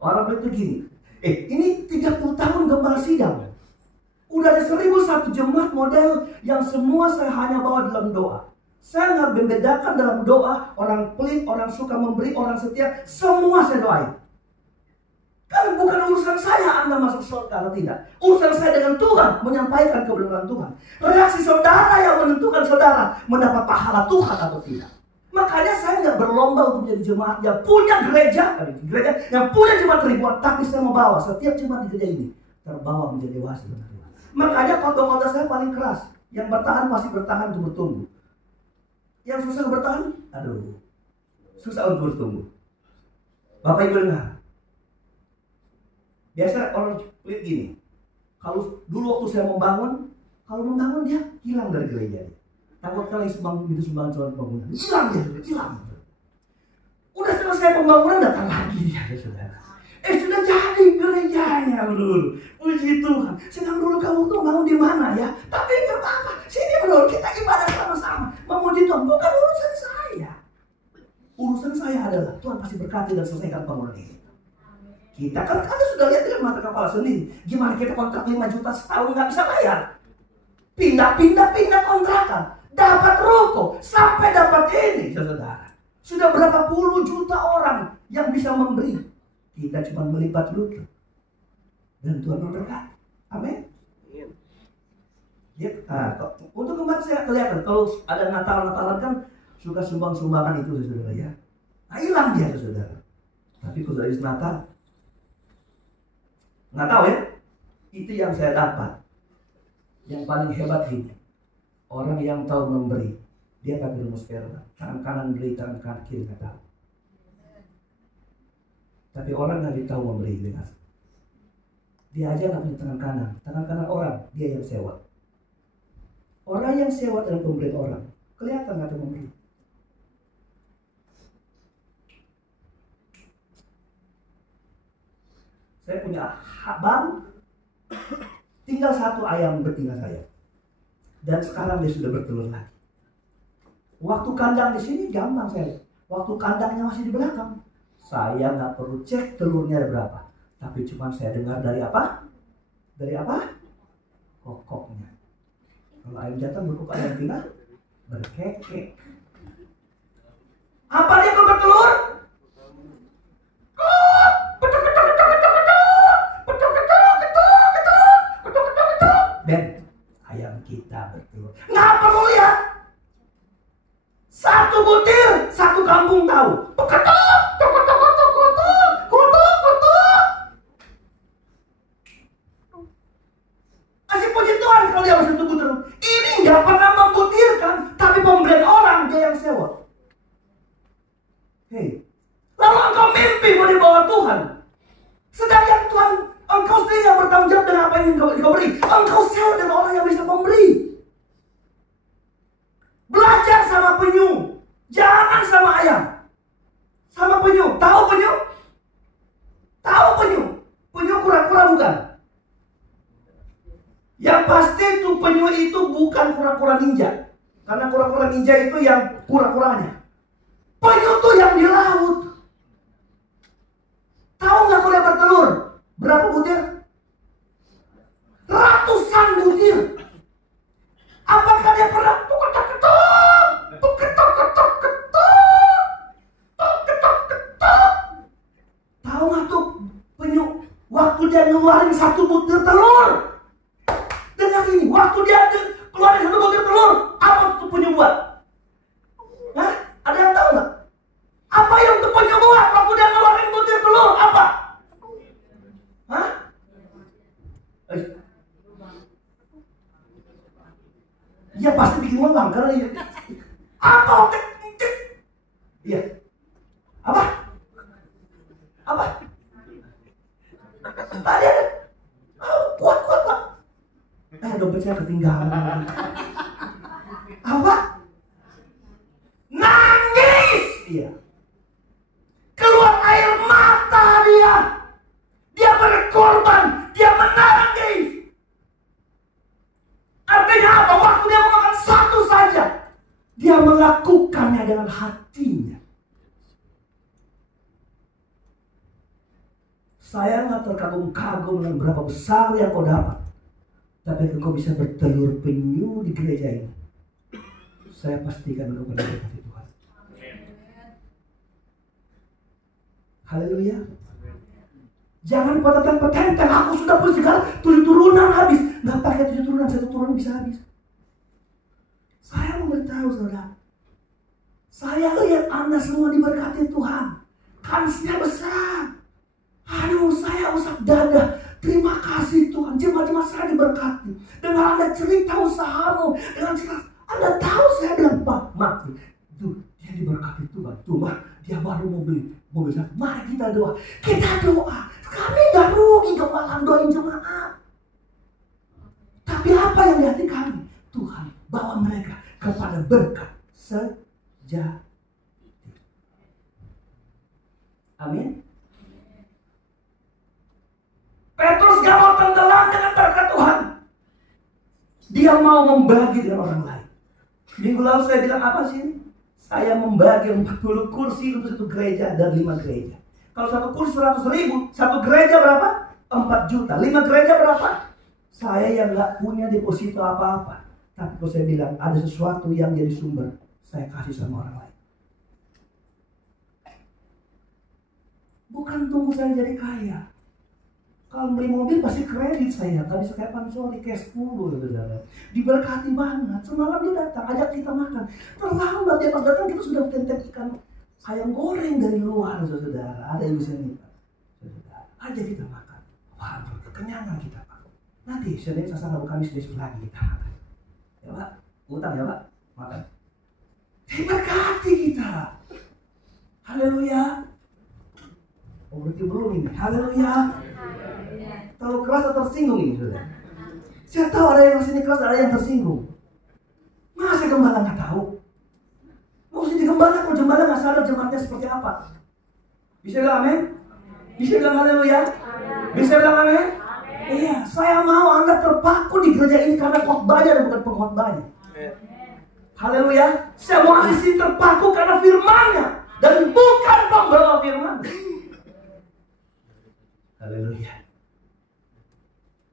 Orang itu gini, ini 30 tahun gembala sidang. Udah ada 1001 jemaat model yang semua saya hanya bawa dalam doa. Saya nggak membedakan dalam doa orang pelit, orang suka memberi, orang setia, semua saya doain. Karena bukan urusan saya Anda masuk surga atau tidak. Urusan saya dengan Tuhan menyampaikan kebenaran Tuhan. Reaksi saudara yang menentukan saudara mendapat pahala Tuhan atau tidak. Makanya saya nggak berlomba untuk menjadi jemaat yang punya gereja yang punya jemaat ribuan, tapi saya mau bawa setiap jemaat di gereja ini terbawa menjadi dewasa dengan Tuhan. Makanya khotbah saya paling keras. Yang bertahan pasti bertahan untuk bertumbuh. Yang susah bertahan, susah untuk bertumbuh. Bapak Ibu dengar. Biasa orang pelit gini. Kalau dulu waktu saya membangun, dia hilang dari gereja. Takut kali sumbangan soal pembangunan. Hilang dia, hilang. Udah selesai pembangunan datang lagi dia, saudara. Sudah jadi gerejanya, Bro. Puji Tuhan. Sedang dulu kamu tuh bangun di mana ya? Tapi enggak apa-apa. Sini, Bro, kita ibadah sama-sama. Memuji Tuhan bukan urusan saya. Urusan saya adalah Tuhan pasti berkati dan selesaikan bangunan ini. Kita kan sudah lihat dengan mata kepala sendiri. Gimana kita kontrak 5 juta setahun nggak bisa bayar? Pindah kontrakan. Dapat ruko, sampai dapat ini, saudara. Sudah berapa puluh juta orang yang bisa memberi. Kita cuma melipat lutut. Dan Tuhan memberkati. Amin. Ya, untuk kemarin saya kelihatan kalau ada Natal-Natalan kan suka sumbang-sumbangan itu, saudara ya. Nah, hilang dia, saudara. Tapi kalau dari Natal, nggak tahu ya. Itu yang saya dapat. Yang paling hebat ini. Orang yang tahu memberi, dia tak berumus perla. Tangan kanan beri, tangan kanan kiri nggak tahu. Tapi orang yang tahu memberi, dengar. Dia aja nggak punya tangan kanan orang, dia yang sewa. Orang yang sewa dalam pemberian orang, kelihatan nggak tahu memberi. Saya punya baru, tinggal 1 ayam betina saya. Dan sekarang dia sudah bertelur lagi. Waktu kandang di sini gampang saya. Waktu kandangnya masih di belakang, saya nggak perlu cek telurnya ada berapa. Tapi cuma saya dengar dari apa? Dari apa? Kokoknya. Kalau ayam jantan berkokok, ayam betina berkekek. Apa dia kalau bertelur? Betul. yang kau beri? Engkau saya adalah orang yang bisa memberi. Belajar sama penyu, jangan sama ayam. Sama penyu, tahu penyu? Tahu penyu? Penyu kura-kura bukan? Yang pasti itu penyu itu bukan kura-kura ninja. Karena kura-kura ninja itu yang kura-kuranya. Penyu tuh yang di laut. Tahu nggak kalau dia bertelur? Berapa butir? Ratusan butir. Apakah dia pernah tahu nggak tuh penyu waktu dia ngeluarin satu butir telur? Dengar ini, waktu dia keluarin satu butir telur, apa tuh penyu buat? Hah? Ada yang tahu nggak? Apa yang tuh penyu buat waktu dia ngeluarin butir telur? Apa? Hah? Ya pasti bikin uang karena dia. Apa? Iya. Apa? Apa? Tadi ada. Kuat Pak. Dompet saya ketinggalan. Apa? Nangis. Iya. Keluar air mata dia. Dia berkorban. Dia menangis. Artinya apa? Waktu dia memakan satu saja, dia melakukannya dengan hatinya. Saya nggak terkagum-kagum dengan berapa besar yang kau dapat, tapi kau bisa bertelur penyu di gereja ini. Saya pastikan kau pada berkat Tuhan. Haleluya. Jangan petentang-petentang. Aku sudah punya segala 7 turunan habis. Nggak pakai 7 turunan, 1 turunan bisa habis. Saya memberitahu saudara, saya lihat Anda semua diberkati Tuhan. Kansnya besar. Aduh, saya usap dada. Terima kasih Tuhan. Jemaat-jemaat saya diberkati. Dengan Anda cerita usahamu, dengan cerita Anda tahu saya bilang, Pak, mati. Tuh, dia diberkati Tuhan. Tuh, Mak, dia baru mau beli mobil. Mari kita doa. Kita doa. Kami gak rugi kemarin doain jemaat. Tapi apa yang di hati kami? Tuhan bawa mereka kepada berkat sejati. Amin. Petrus gak mau tenggelam dengan berkat Tuhan. Dia mau membagi dengan orang lain. Minggu lalu saya bilang apa sih? Saya membagi 40 kursi untuk 1 gereja dan 5 gereja. Kalau 1 kursi 100.000, 1 gereja berapa? 4 juta. 5 gereja berapa? Saya yang gak punya deposito apa-apa. Tapi kalau saya bilang ada sesuatu yang jadi sumber, saya kasih sama orang lain. Bukan tunggu saya jadi kaya. Kalau beli mobil pasti kredit saya. Tadi saya pansori cash 10 saudara. Diberkati banget. Semalam dia datang, ajak kita makan. Terlambat dia pas datang kita sudah tenteng ikan ayam goreng dari luar saudara. Ada yang bisa minta. Saudara, ajak kita makan. Wah, kekenyangan kita Pak. Nanti Senin, Selasa, Rabu, Kamis, besok lagi kita makan. Ya Pak, utang ya Pak, makan. Diberkati kita. Haleluya. Oh berarti belum ini. Haleluya. Kalau keras atau tersinggung ini saudara. Saya tahu ada yang sini keras, ada yang tersinggung. Masa gembala nggak tahu? Mau sini gembala, kalau gembala nggak sadar jemaatnya seperti apa? Bisa bilang amin? Bisa bilang haleluya? Bisa bilang amin? Iya, saya mau Anda terpaku di gereja ini karena khotbahnya dan bukan pengkhotbahnya. Haleluya. Saya mau Anda di sini terpaku karena firman-Nya dan bukan pembawa firman. Haleluya.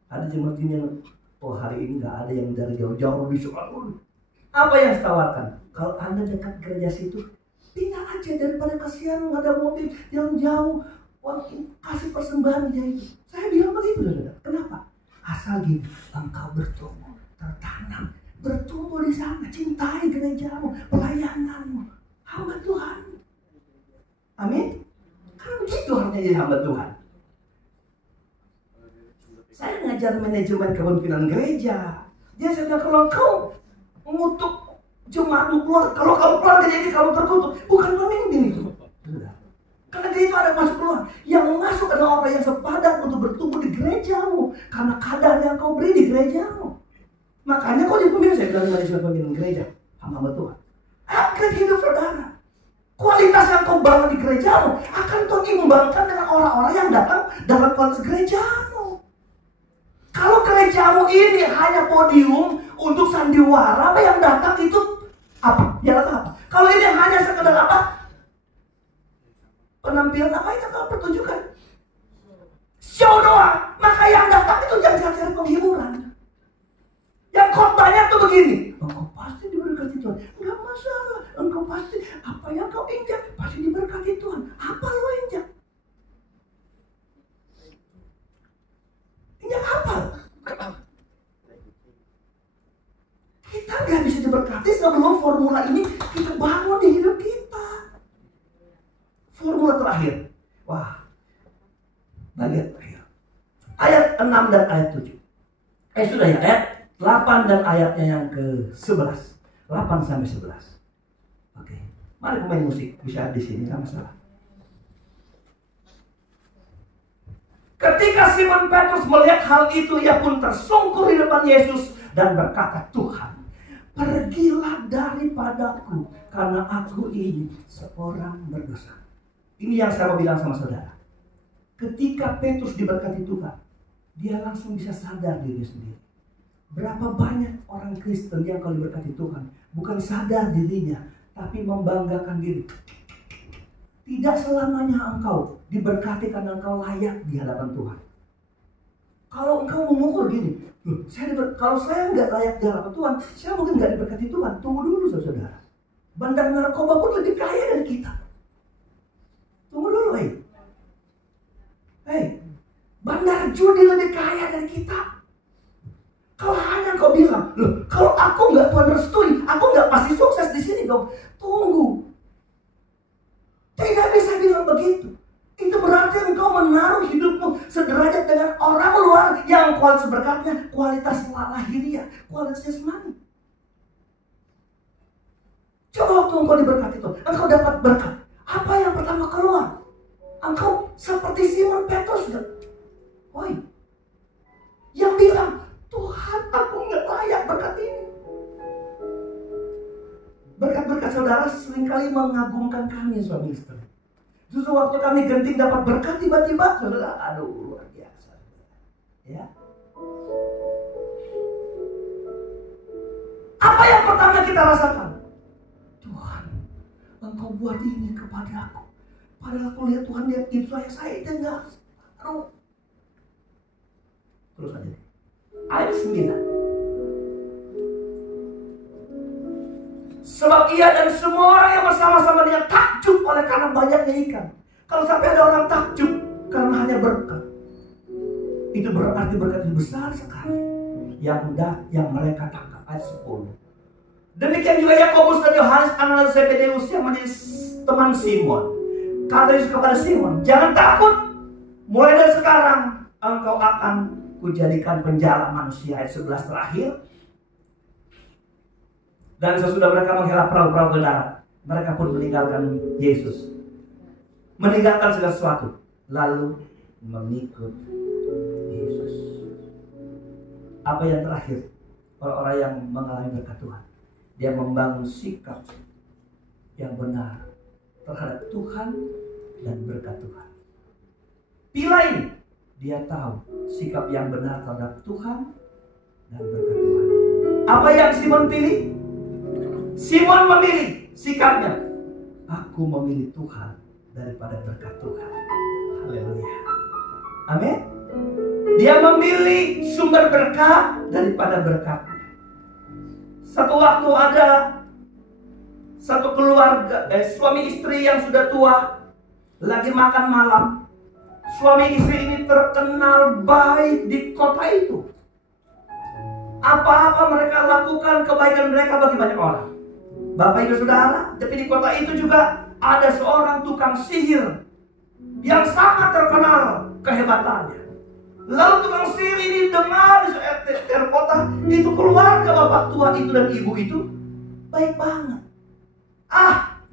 Ada jemaat ini yang hari ini nggak ada yang dari jauh-jauh di Sukabumi. Apa yang saya tawarkan? Kalau Anda dekat gereja situ, tinggal aja daripada kasihan nggak ada mobil yang jauh. Kasih persembahan dia itu. Saya bilang begitu saudara. Kenapa? Asal gini, engkau bertumbuh, tertanam, bertumbuh di sana, cintai gerejamu, pelayananmu, hamba Tuhan. Amin. Kan begitu harusnya jadi hamba Tuhan. Saya ngajar manajemen kepemimpinan gereja. Dia saya bilang kalau kau mengutuk jemaatmu keluar, kalau kamu keluar gereja ini kamu terkutuk, bukan pemimpin itu. Karena dia itu ada masuk keluar. Yang masuk adalah orang yang sepadan untuk bertumbuh di gerejamu. karena kadar yang kau beri di gerejamu. Makanya kau dipimpin, saya bilang tadi sudah pemimpin gereja, hamba Tuhan. Angkat hidup saudara. Kualitas yang kau bangun di gerejamu akan kau imbangkan dengan orang-orang yang datang dalam kualitas gerejamu. Kalau gerejamu ini hanya podium untuk sandiwara, apa yang datang itu apa? Yang datang apa? Kalau ini hanya sekedar apa? Penampilan apa itu kau pertunjukan? Show doang. Maka yang datang itu jangan cari penghiburan. Yang khotbahnya tuh begini, engkau pasti diberkati Tuhan. Enggak masalah, engkau pasti apa yang kau injak pasti diberkati Tuhan. Apa lo injak? Injak apa? Kita nggak bisa diberkati sebelum formula ini kita bangun di hidup kita. Formula terakhir, wah, bagian terakhir. Ayat 6 dan ayat 7. Sudah ya, ayat 8 dan ayatnya yang ke-11. 8 sampai 11. Oke. Mari pemain musik bisa di sini, enggak masalah. Ketika Simon Petrus melihat hal itu, ia pun tersungkur di depan Yesus dan berkata, Tuhan, pergilah daripadaku karena aku ini seorang berdosa. Ini yang saya mau bilang sama saudara. Ketika Petrus diberkati Tuhan, dia langsung bisa sadar diri sendiri. Berapa banyak orang Kristen yang kalau diberkati Tuhan bukan sadar dirinya, tapi membanggakan diri. Tidak selamanya engkau diberkati karena engkau layak di hadapan Tuhan. Kalau engkau mengukur gini, kalau saya nggak layak di hadapan Tuhan, saya mungkin nggak diberkati Tuhan. Tunggu dulu saudara. Bandar narkoba pun lebih kaya dari kita. Tunggu dulu, bandar judi lebih kaya dari kita. Kalau hanya kau bilang, loh, kalau aku nggak Tuhan restui, aku nggak pasti sukses di sini dong. Tunggu. Tidak bisa bilang begitu. Itu berarti engkau menaruh hidupmu sederajat dengan orang luar yang kualitas berkatnya, kualitas lahiriah, kualitas jasmani. Coba waktu engkau diberkati itu, engkau dapat berkat. Apa yang pertama keluar? Engkau seperti Simon Petrus. Woi, yang bilang, Tuhan, aku nggak layak berkat ini. Berkat-berkat saudara seringkali mengagumkan kami suami istri. Justru waktu kami genting dapat berkat tiba-tiba, saudara, aduh luar biasa. Ya. Apa yang pertama kita rasakan? Tuhan, engkau buat ini kepadaku. Padahal aku lihat Tuhan lihat hidup saya itu enggak. Aduh. Terus aja. Ayat 9. Sebab ia dan semua orang yang bersama-sama dia takjub oleh karena banyaknya ikan. Kalau sampai ada orang takjub karena hanya berkat, itu berarti berkat yang besar sekali yang mereka tangkap. Ayat 10. Demikian juga Yakobus dan Yohanes anak Zebedeus yang menjadi teman Simon. Kata Yesus kepada Simon, jangan takut. Mulai dari sekarang engkau akan kujadikan penjala manusia. Ayat 11 terakhir. Dan sesudah mereka menghela perahu-perahu ke darat, mereka pun meninggalkan Yesus, meninggalkan segala sesuatu, lalu mengikut Yesus. Apa yang terakhir? Orang-orang yang mengalami berkat Tuhan, dia membangun sikap yang benar terhadap Tuhan dan berkat Tuhan. Pilih ini, dia tahu sikap yang benar terhadap Tuhan dan berkat Tuhan. Apa yang Simon pilih? Simon memilih sikapnya, aku memilih Tuhan daripada berkat Tuhan. Haleluya. Amin. Dia memilih sumber berkat daripada berkatnya. Satu waktu ada satu keluarga, suami istri yang sudah tua lagi makan malam. Suami istri ini terkenal baik di kota itu. Apa-apa mereka lakukan kebaikan mereka bagi banyak orang. Bapak ibu saudara, tapi di kota itu juga ada seorang tukang sihir yang sangat terkenal kehebatannya. Lalu tukang sihir ini dengar di sekitar kota itu keluarga bapak tua itu dan ibu itu baik banget.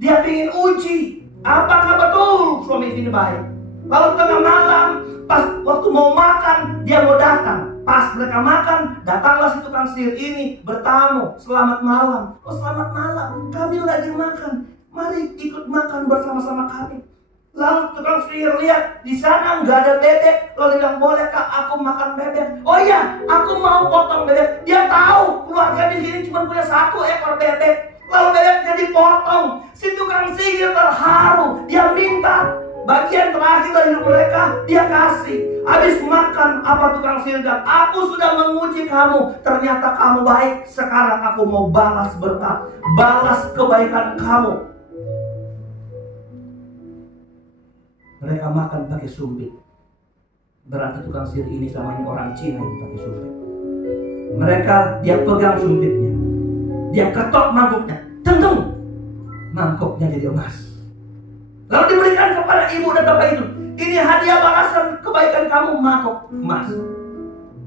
Dia ingin uji apakah betul suami ini baik. Lalu tengah malam Pas waktu mau makan, dia mau datang. Pas mereka makan, datanglah si tukang sihir ini bertamu. Selamat malam. Oh, selamat malam, kami lagi makan. Mari ikut makan bersama-sama kami. Lalu tukang sihir lihat di sana nggak ada bebek. Lalu bilang, boleh kak aku makan bebek? Oh iya, aku mau potong bebek. Dia tahu keluarga di sini cuma punya 1 ekor bebek. Lalu bebeknya dipotong. Si tukang sihir terharu. Dia minta bagian terakhir dari hidup mereka, dia kasih. Habis makan, apa tukang sihir bilang, aku sudah menguji kamu, ternyata kamu baik. Sekarang aku mau balas berkat, balas kebaikan kamu. Mereka makan pakai sumpit. Berarti tukang sihir ini sama ini orang Cina yang pakai sumpit. Dia pegang sumpitnya, dia ketok mangkuknya, tendung, mangkuknya jadi emas. Lalu diberikan kepada ibu dan bapak itu. Ini hadiah balasan kebaikan kamu, mangkuk emas.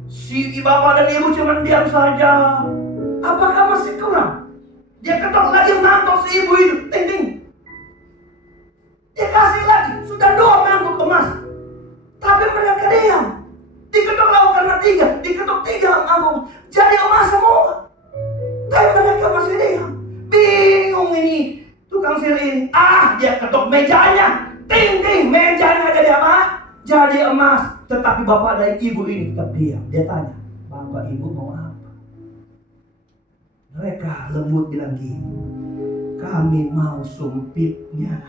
Si bapak dan ibu cuma diam saja. Apakah masih kurang? Dia ketok lagi mangkuk si ibu itu, ting ting. Dia kasih lagi, sudah 2 mangkuk emas. Tapi mereka diam. Diketok lagi karena 3, diketok 3 mangkuk, jadi emas semua. Tapi mereka masih diam. Bingung ini tukang sihir ini. Dia ketok mejanya, ting ting, mejanya jadi apa? Jadi emas. Tetapi bapak dan ibu ini tetap diam. Dia tanya, bapak ibu mau apa? Mereka lembut bilang gini, kami mau sumpitnya,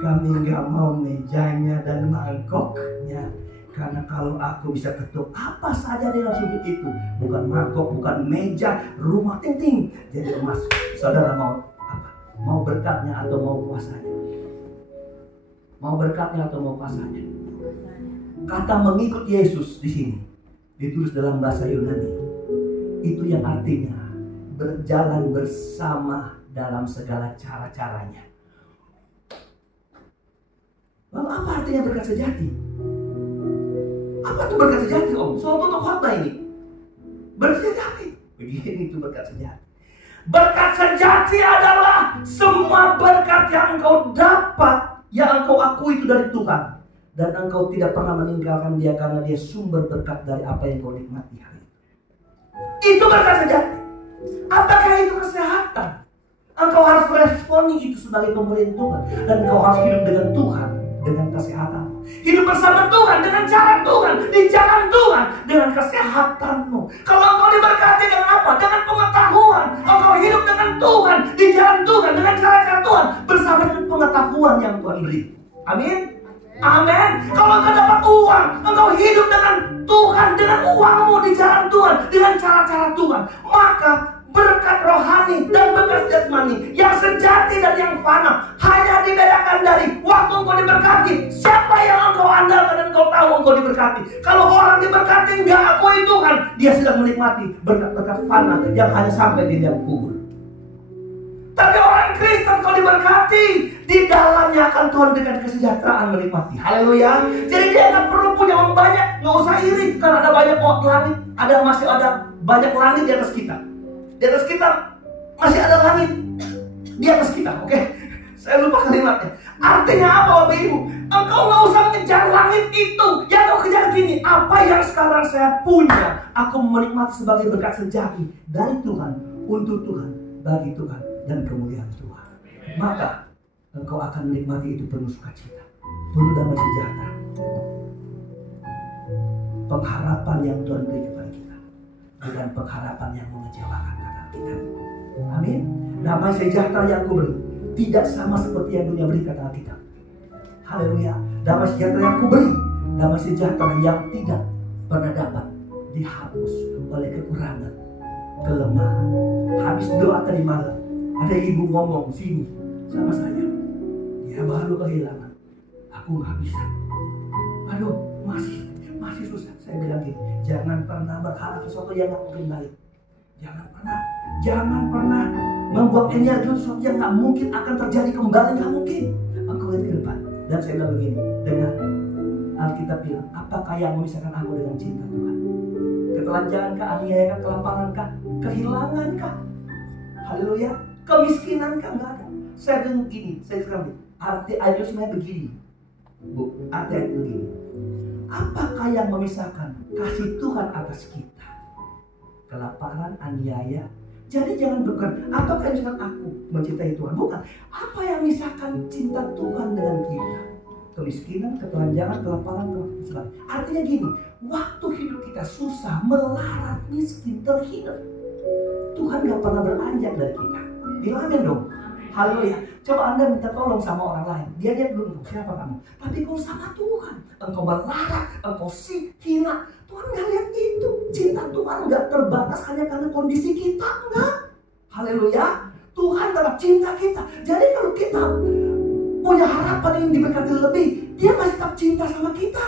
kami nggak mau mejanya dan mangkoknya. Karena kalau aku bisa ketuk apa saja dengan sumpit itu, bukan mangkok, bukan meja, rumah, ting ting, jadi emas. Saudara mau apa? Mau berkatnya atau mau kuasanya? Mau berkatnya atau mau kuasanya? Kata mengikut Yesus di sini ditulis dalam bahasa Yunani. Itu yang artinya berjalan bersama dalam segala cara-caranya. Lalu apa artinya berkat sejati? Apa itu berkat sejati, Om? Soal tutup khotbah ini. Berkat sejati. Begini itu berkat sejati. Berkat sejati adalah semua berkat yang engkau dapat, yang engkau akui itu dari Tuhan. Dan engkau tidak pernah meninggalkan dia karena dia sumber berkat dari apa yang kau nikmati hari itu. Itu berkat sejati. Apakah itu kesehatan? Engkau harus responi itu sebagai pemberian Tuhan. Dan engkau harus hidup dengan Tuhan, dengan kesehatan. Hidup bersama Tuhan dengan cara Tuhan, di jalan Tuhan dengan kesehatanmu. Kalau engkau diberkati dengan apa? Dengan pengetahuan. Engkau hidup dengan Tuhan, di jalan Tuhan dengan cara-cara Tuhan, bersama dengan pengetahuan yang Tuhan beri. Amin. Amin. Kalau engkau dapat uang, engkau hidup dengan Tuhan, dengan uangmu di jalan Tuhan, dengan cara-cara Tuhan, maka berkat rohani dan berkat jasmani yang sejati dan yang fana hanya dibedakan dari waktu engkau diberkati. Siapa yang engkau andalkan dan engkau tahu engkau diberkati. Kalau orang diberkati nggak akui Tuhan, dia sedang menikmati berkat-berkat fana yang hanya sampai di liang kubur. Tapi orang Kristen kalau diberkati, di dalamnya akan Tuhan dengan kesejahteraan menikmati. Haleluya. Jadi dia nggak perlu punya uang banyak, nggak usah iri karena ada banyak langit, masih ada banyak langit di atas kita. Di atas kita masih ada langit di atas kita. Oke, saya lupa kalimatnya. Artinya apa Bapak Ibu? Engkau nggak usah mengejar langit itu. Yang kau kejar gini, apa yang sekarang saya punya, aku menikmati sebagai berkat sejati dari Tuhan, untuk Tuhan, bagi Tuhan, dan kemuliaan Tuhan. Maka engkau akan menikmati itu penuh sukacita, penuh damai sejahtera. Pengharapan yang Tuhan beri kepada kita, bukan pengharapan yang mengecewakan kata kita. Amin. Damai sejahtera yang ku beri tidak sama seperti yang dunia beri, kata kita. Haleluya. Damai sejahtera yang ku beri, damai sejahtera yang tidak pernah dapat dihapus oleh kekurangan, kelemahan. Habis doa tadi malam, ada ibu ngomong sini sama saya, dia baru kehilangan, aku nggak bisa. Aduh, masih susah. Saya bilang gini, jangan pernah berharap sesuatu yang nggak mungkin balik. Jangan pernah membuat energi sesuatu yang nggak mungkin akan terjadi kembali, nggak mungkin. Engkau lihat ke depan. Dan saya bilang begini, dengar, Alkitab bilang, apakah yang memisahkan aku dengan cinta Tuhan? Ketelanjangan kah, aniaya kah, kelaparan kah, kehilangan kah? Haleluya. Kemiskinan kah? Nggak ada. Saya bilang begini, saya sekarang arti ayat sebenarnya begini, Bu, arti ayat begini. Apakah yang memisahkan kasih Tuhan atas kita? Kelaparan, aniaya. Jadi jangan bukan apakah yang memisahkan aku mencintai Tuhan. Bukan. Apa yang memisahkan cinta Tuhan dengan kita? Kemiskinan, ketelanjangan, kelaparan, kelaparan. Artinya gini, waktu hidup kita susah, melarat, miskin, terhina, Tuhan gak pernah beranjak dari kita. Bilang amin dong. Haleluya. Coba Anda minta tolong sama orang lain. Dia lihat dulu, siapa kamu? Tapi kalau sama Tuhan, engkau melarat, engkau hina, Tuhan gak lihat itu. Cinta Tuhan gak terbatas hanya karena kondisi kita, enggak. Haleluya. Tuhan tetap cinta kita. Jadi kalau kita punya harapan yang diberkati lebih, dia masih tetap cinta sama kita.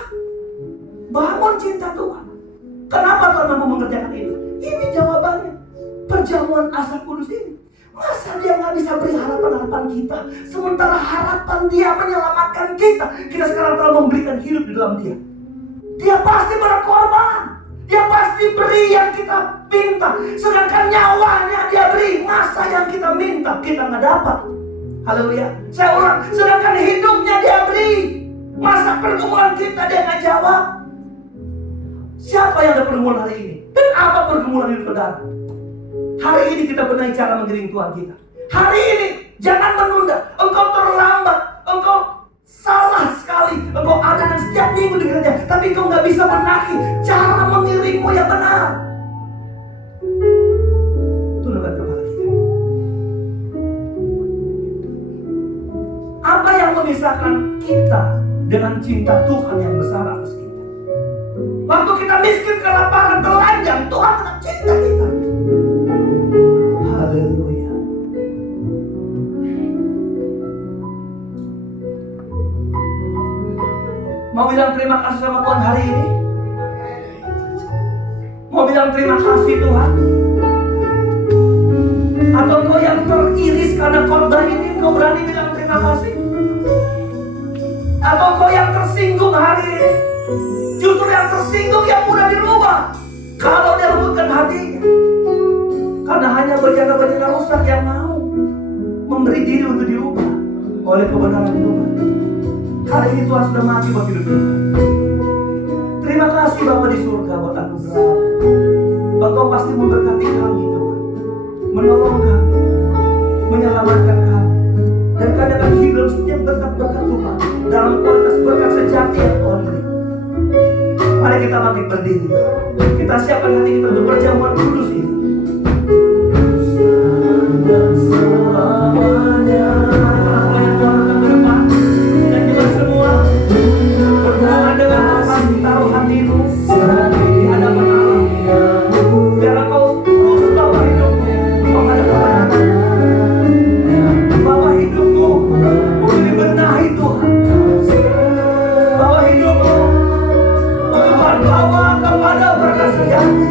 Bangun cinta Tuhan. Kenapa Tuhan mampu mengerjakan itu? Ini jawabannya. Perjamuan Asal Kudus ini. Masa dia nggak bisa beri harapan-harapan kita, sementara harapan dia menyelamatkan kita. Kita sekarang telah memberikan hidup di dalam dia. Dia pasti berkorban. Dia pasti beri yang kita minta. Sedangkan nyawanya dia beri. Masa yang kita minta kita nggak dapat. Haleluya. Saya ulang, sedangkan hidupnya dia beri. Masa pergumulan kita dia nggak jawab. Siapa yang ada pergumulan hari ini? Dan apa pergumulan hidup saudara? Hari ini kita benahi cara mengiring Tuhan kita. Hari ini jangan menunda. Engkau terlambat, engkau salah sekali. Engkau ada dan setiap minggu di gereja, tapi engkau nggak bisa benahi cara mengiringmu yang benar. Tundukkan kepala kita. Apa yang memisahkan kita dengan cinta Tuhan yang besar atas kita? Waktu kita miskin, kelaparan, telanjang, Tuhan tetap cinta kita. Haleluya. Mau bilang terima kasih sama Tuhan hari ini? Mau bilang terima kasih Tuhan? Atau kau yang teriris karena khotbah ini, kau berani bilang terima kasih? Atau kau yang tersinggung hari ini? Justru yang tersinggung yang mudah dirubah kalau dia lembutkan hatinya. Karena hanya berjaga-jaga rusak yang mau memberi diri untuk dirubah oleh kebenaran Tuhan. Hari ini Tuhan sudah mati buat hidup kita. Terima kasih Bapa di surga buat anugerah. Engkau pasti memberkati kami Tuhan, menolong kami, menyelamatkan kami, dan kami akan hidup setiap berkat-berkat Tuhan dalam kualitas berkat sejati yang Tuhan beri. Mari kita bangkit berdiri. Kita siapkan hati kita untuk perjamuan kudus ini. Dan selamanya Tuhan akan ke depan. Dan kita semua berdoa dengan Tuhan. Taruh hatimu di hadapan Allah. Biar engkau terus bawa hidupmu menghadap Tuhan. Bawa hidupmu untuk dibenahi Tuhan. Bawa hidupmu untuk Tuhan bawa kepada berkat sejati.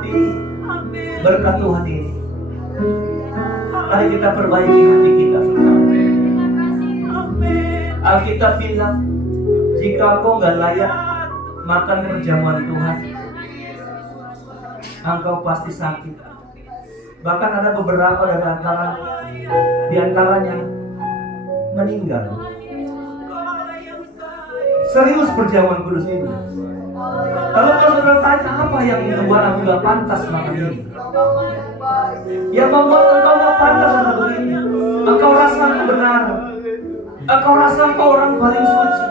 menikmati berkat Tuhan ini. Mari kita perbaiki hati kita, saudara. Alkitab bilang, jika engkau nggak layak makan perjamuan Tuhan, engkau pasti sakit. Bahkan ada beberapa di antaranya meninggal. Serius perjamuan kudus ini. Kalau saudara tanya apa yang membuat aku gak pantas makan ini, yang membuat engkau gak pantas makan ini, engkau rasa engkau benar, engkau rasa engkau orang paling suci.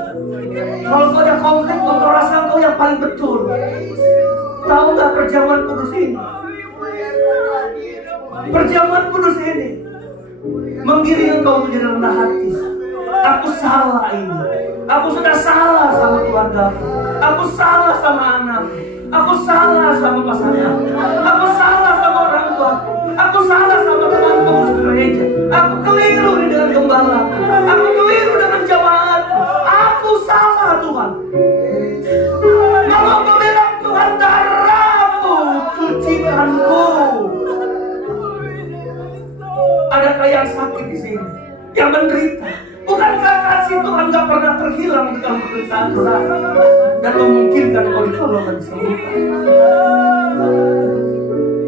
Kalau engkau ada konflik, engkau rasa engkau yang paling betul. Tahu gak perjamuan kudus ini? Perjamuan kudus ini menggiring engkau menjadi rendah hati. Aku salah ini. Aku sudah salah sama keluargaku. Aku salah sama anakku. Aku salah sama pasangan. Aku salah sama orang tuaku. Aku salah sama teman pengurus gereja. Aku keliru dengan gembala. Aku keliru dengan jemaatku. Aku salah, Tuhan. Kalau aku bilang Tuhan, darahmu cucikanku. Adakah yang sakit di sini? Yang menderita? Bukankah kasih Tuhan gak pernah terhilang di dalam penderitaan saudara dan memungkinkan kau ditolong dan disembuhkan?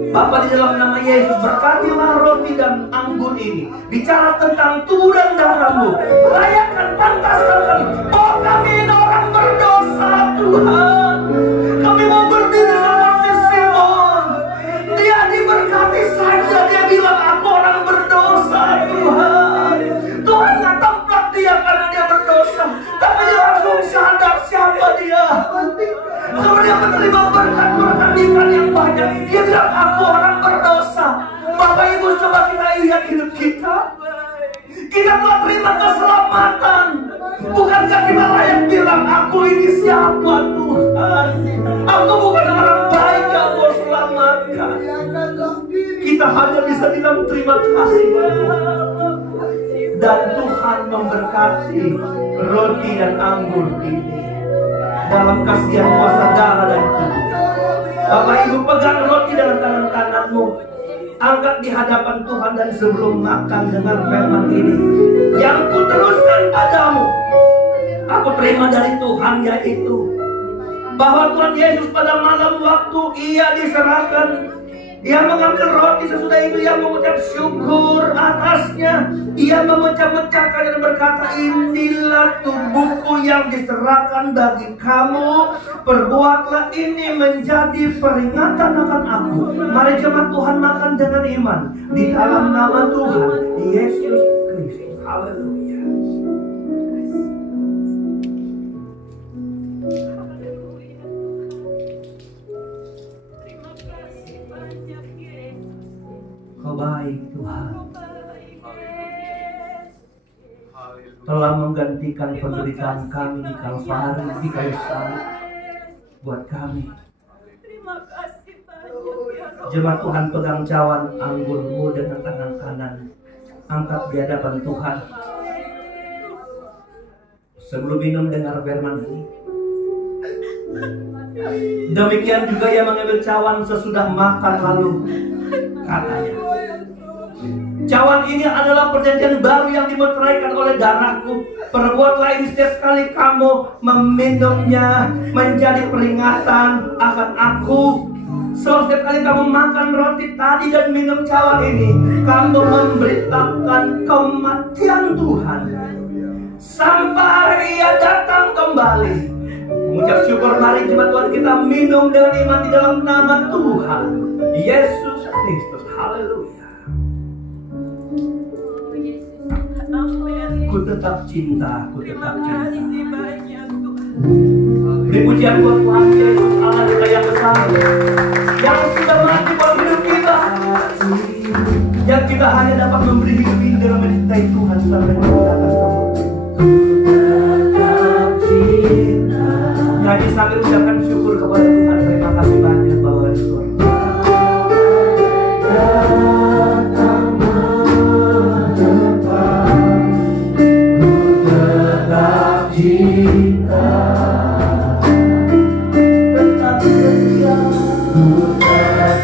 Bapa, di dalam nama Yesus, berkatilah roti dan anggur ini. Bicara tentang tubuh dan darah-Mu. Layakan, pantaskan kami. Oh, kami ini orang berdosa, Tuhan. Kami mau berdiri seperti Simon. Dia diberkati saja. Dia bilang, aku orang berdosa, Tuhan. Tuhan gak templak dia karena dia berdosa, tapi dia langsung sadar siapa dia. Kalau dia menerima berkat-berkat ikan yang banyak, dia bilang, aku orang berdosa. Bapak Ibu, coba kita lihat hidup kita. Kita telah terima keselamatan. Bukankah kita layak bilang, aku ini siapa, Tuhan? Aku bukan orang baik yang mau selamatkan. Kita hanya bisa bilang terima kasih, dan Tuhan memberkati roti dan anggur ini dalam kasihan kuasa darah dan tubuh. Bapak Ibu, pegang roti dalam tangan kananmu, angkat di hadapan Tuhan, dan sebelum makan dengar firman ini yang kuteruskan padamu. Aku terima dari Tuhan, yaitu bahwa Tuhan Yesus pada malam waktu Ia diserahkan, Ia mengambil roti, sesudah itu Ia mengucap syukur atasnya. Ia memecah-mecahkan dan berkata, inilah tubuhku yang diserahkan bagi kamu. Perbuatlah ini menjadi peringatan akan aku. Mari jemaat Tuhan makan dengan iman di dalam nama Tuhan Yesus Kristus. Haleluya. Kau baik, Tuhan. Telah menggantikan penderitaan kami di Kalvari, di kayu salib buat kami. Jemaat Tuhan, pegang cawan anggurmu dengan tangan kanan, angkat di hadapan Tuhan. Sebelum minum, dengar firman ini. Demikian juga Ia mengambil cawan sesudah makan, lalu katanya, cawan ini adalah perjanjian baru yang dimeteraikan oleh darahku. Perbuatlah ini setiap kali kamu meminumnya menjadi peringatan akan aku. So, setiap kali kamu makan roti tadi dan minum cawan ini, kamu memberitakan kematian Tuhan sampai Ia datang kembali. Mengucap syukur, mari jemaat Tuhan kita minum dengan iman di dalam nama Tuhan Yesus Kristus. Haleluya. Ku tetap cinta, ku tetap cinta. Beri pujian buat Tuhan Yesus Allah kita yang besar, yang sudah mati buat hidup kita, yang kita hanya dapat memberi hidup ini dalam mencintai Tuhan sampai kita akan nyanyi sambil ucapkan syukur kepada Tuhan. Terima kasih banyak Bapak dan Tuhan. Ku tetap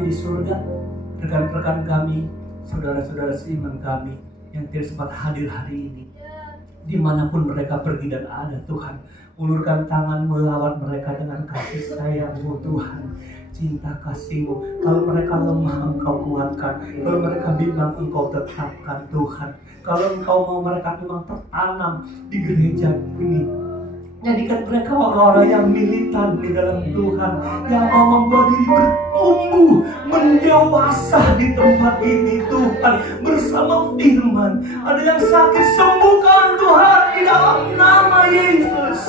kami di surga, rekan-rekan kami, saudara-saudara seiman kami yang tidak sempat hadir hari ini, dimanapun mereka pergi dan ada, Tuhan, ulurkan tangan melawat mereka dengan kasih sayang-Mu, Tuhan, cinta kasih-Mu. Kalau mereka lemah, Engkau kuatkan. Kalau mereka bimbang, Engkau tetapkan, Tuhan. Kalau Engkau mau mereka memang tertanam di gereja ini, jadikan mereka orang-orang yang militan di dalam Tuhan, yang mau membuat diri bertumbuh, mendewasa di tempat ini, Tuhan, bersama firman. Ada yang sakit, sembuhkan Tuhan di dalam nama Yesus.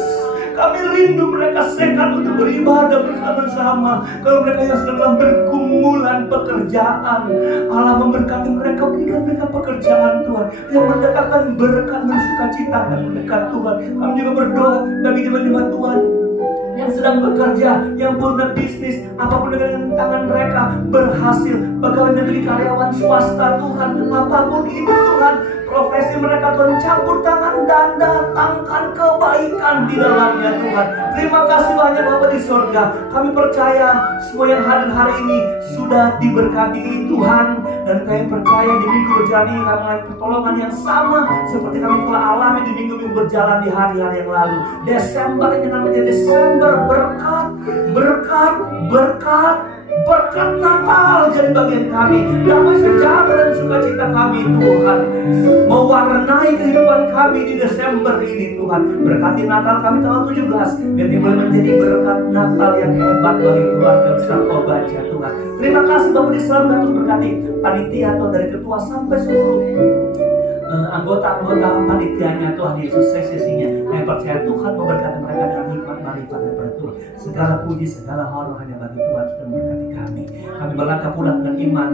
Kami rindu mereka sehat untuk beribadah bersama-sama. Kalau mereka yang sedang dalam pergumulan pekerjaan, Allah memberkati mereka, berikan mereka pekerjaan, Tuhan, yang mendatangkan berkat dan sukacita mereka, Tuhan. Kami juga berdoa bagi jemaat-jemaat Tuhan yang sedang bekerja, yang punya bisnis, apapun dengan tangan mereka berhasil, pegawai negeri, karyawan swasta, Tuhan, apapun itu, Tuhan, profesi mereka, Tuhan, campur tangan dan datangkan kebaikan di dalamnya, Tuhan. Terima kasih banyak Bapa di surga. Kami percaya semua yang hadir hari ini sudah diberkati Tuhan, dan kami percaya di minggu berjalan ini kami mengalami pertolongan yang sama seperti kami telah alami di minggu-minggu berjalan di hari-hari yang lalu. Desember ini akan menjadi Desember berkat, berkat, berkat, berkat Natal jadi bagian kami. Damai sejahtera dan sukacita kami, Tuhan, mewarnai kehidupan kami di Desember ini, Tuhan. Berkati Natal kami tanggal 17, biar dia boleh menjadi berkat Natal yang hebat bagi keluarga besar Obaja, Tuhan. Terima kasih Bapak di surga untuk berkati panitia, Tuhan, dari ketua sampai seluruh anggota-anggota panitianya, Tuhan Yesus, sesinya. Kami percaya Tuhan memberkati mereka dengan hikmat, marifat, dan bertuah. Segala puji, segala hormat hanya bagi Tuhan sudah memberkati kami. Kami berlangkah pulang dengan iman.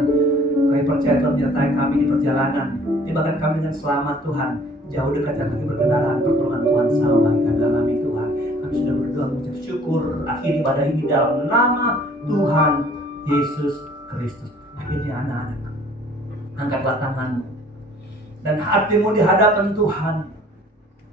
Kami percaya Tuhan menyertai kami di perjalanan. Tibakan kami dengan selamat, Tuhan. Jauh dekat dan kaki berkendaraan, pertolongan Tuhan sama bagi kami alami, Tuhan. Kami sudah berdoa mengucap syukur. Akhiri ibadah ini dalam nama Tuhan Yesus Kristus. Akhirnya anak-anak, angkatlah tanganmu dan hatimu di hadapan Tuhan.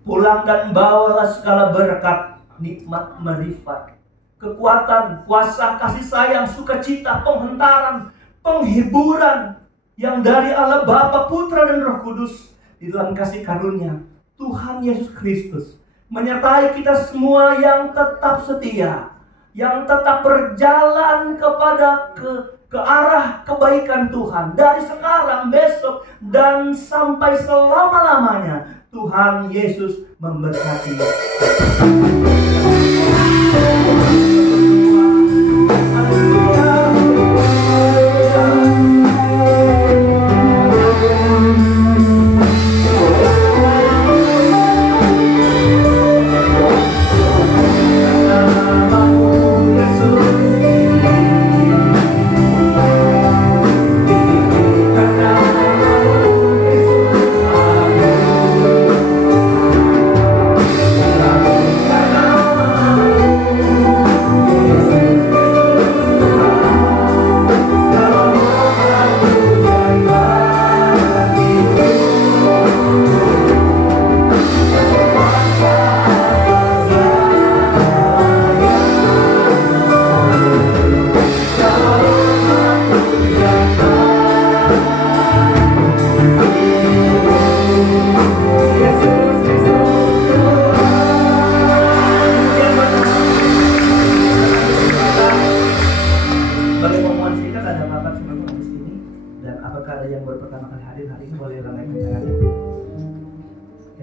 Pulang dan bawalah segala berkat, nikmat, marifat, kekuatan, kuasa, kasih sayang, sukacita, penghentaran, penghiburan yang dari Allah Bapa, Putra, dan Roh Kudus di dalam kasih karunia Tuhan Yesus Kristus menyertai kita semua yang tetap setia, yang tetap berjalan kepada ke arah kebaikan Tuhan dari sekarang, besok, dan sampai selama-lamanya. Tuhan Yesus memberkati.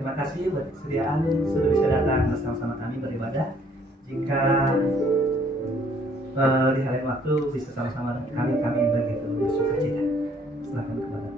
Terima kasih buat kesediaan sudah bisa datang bersama-sama kami beribadah. Jika di hari waktu bisa sama-sama kami begitu bersuka cita. Silakan kepada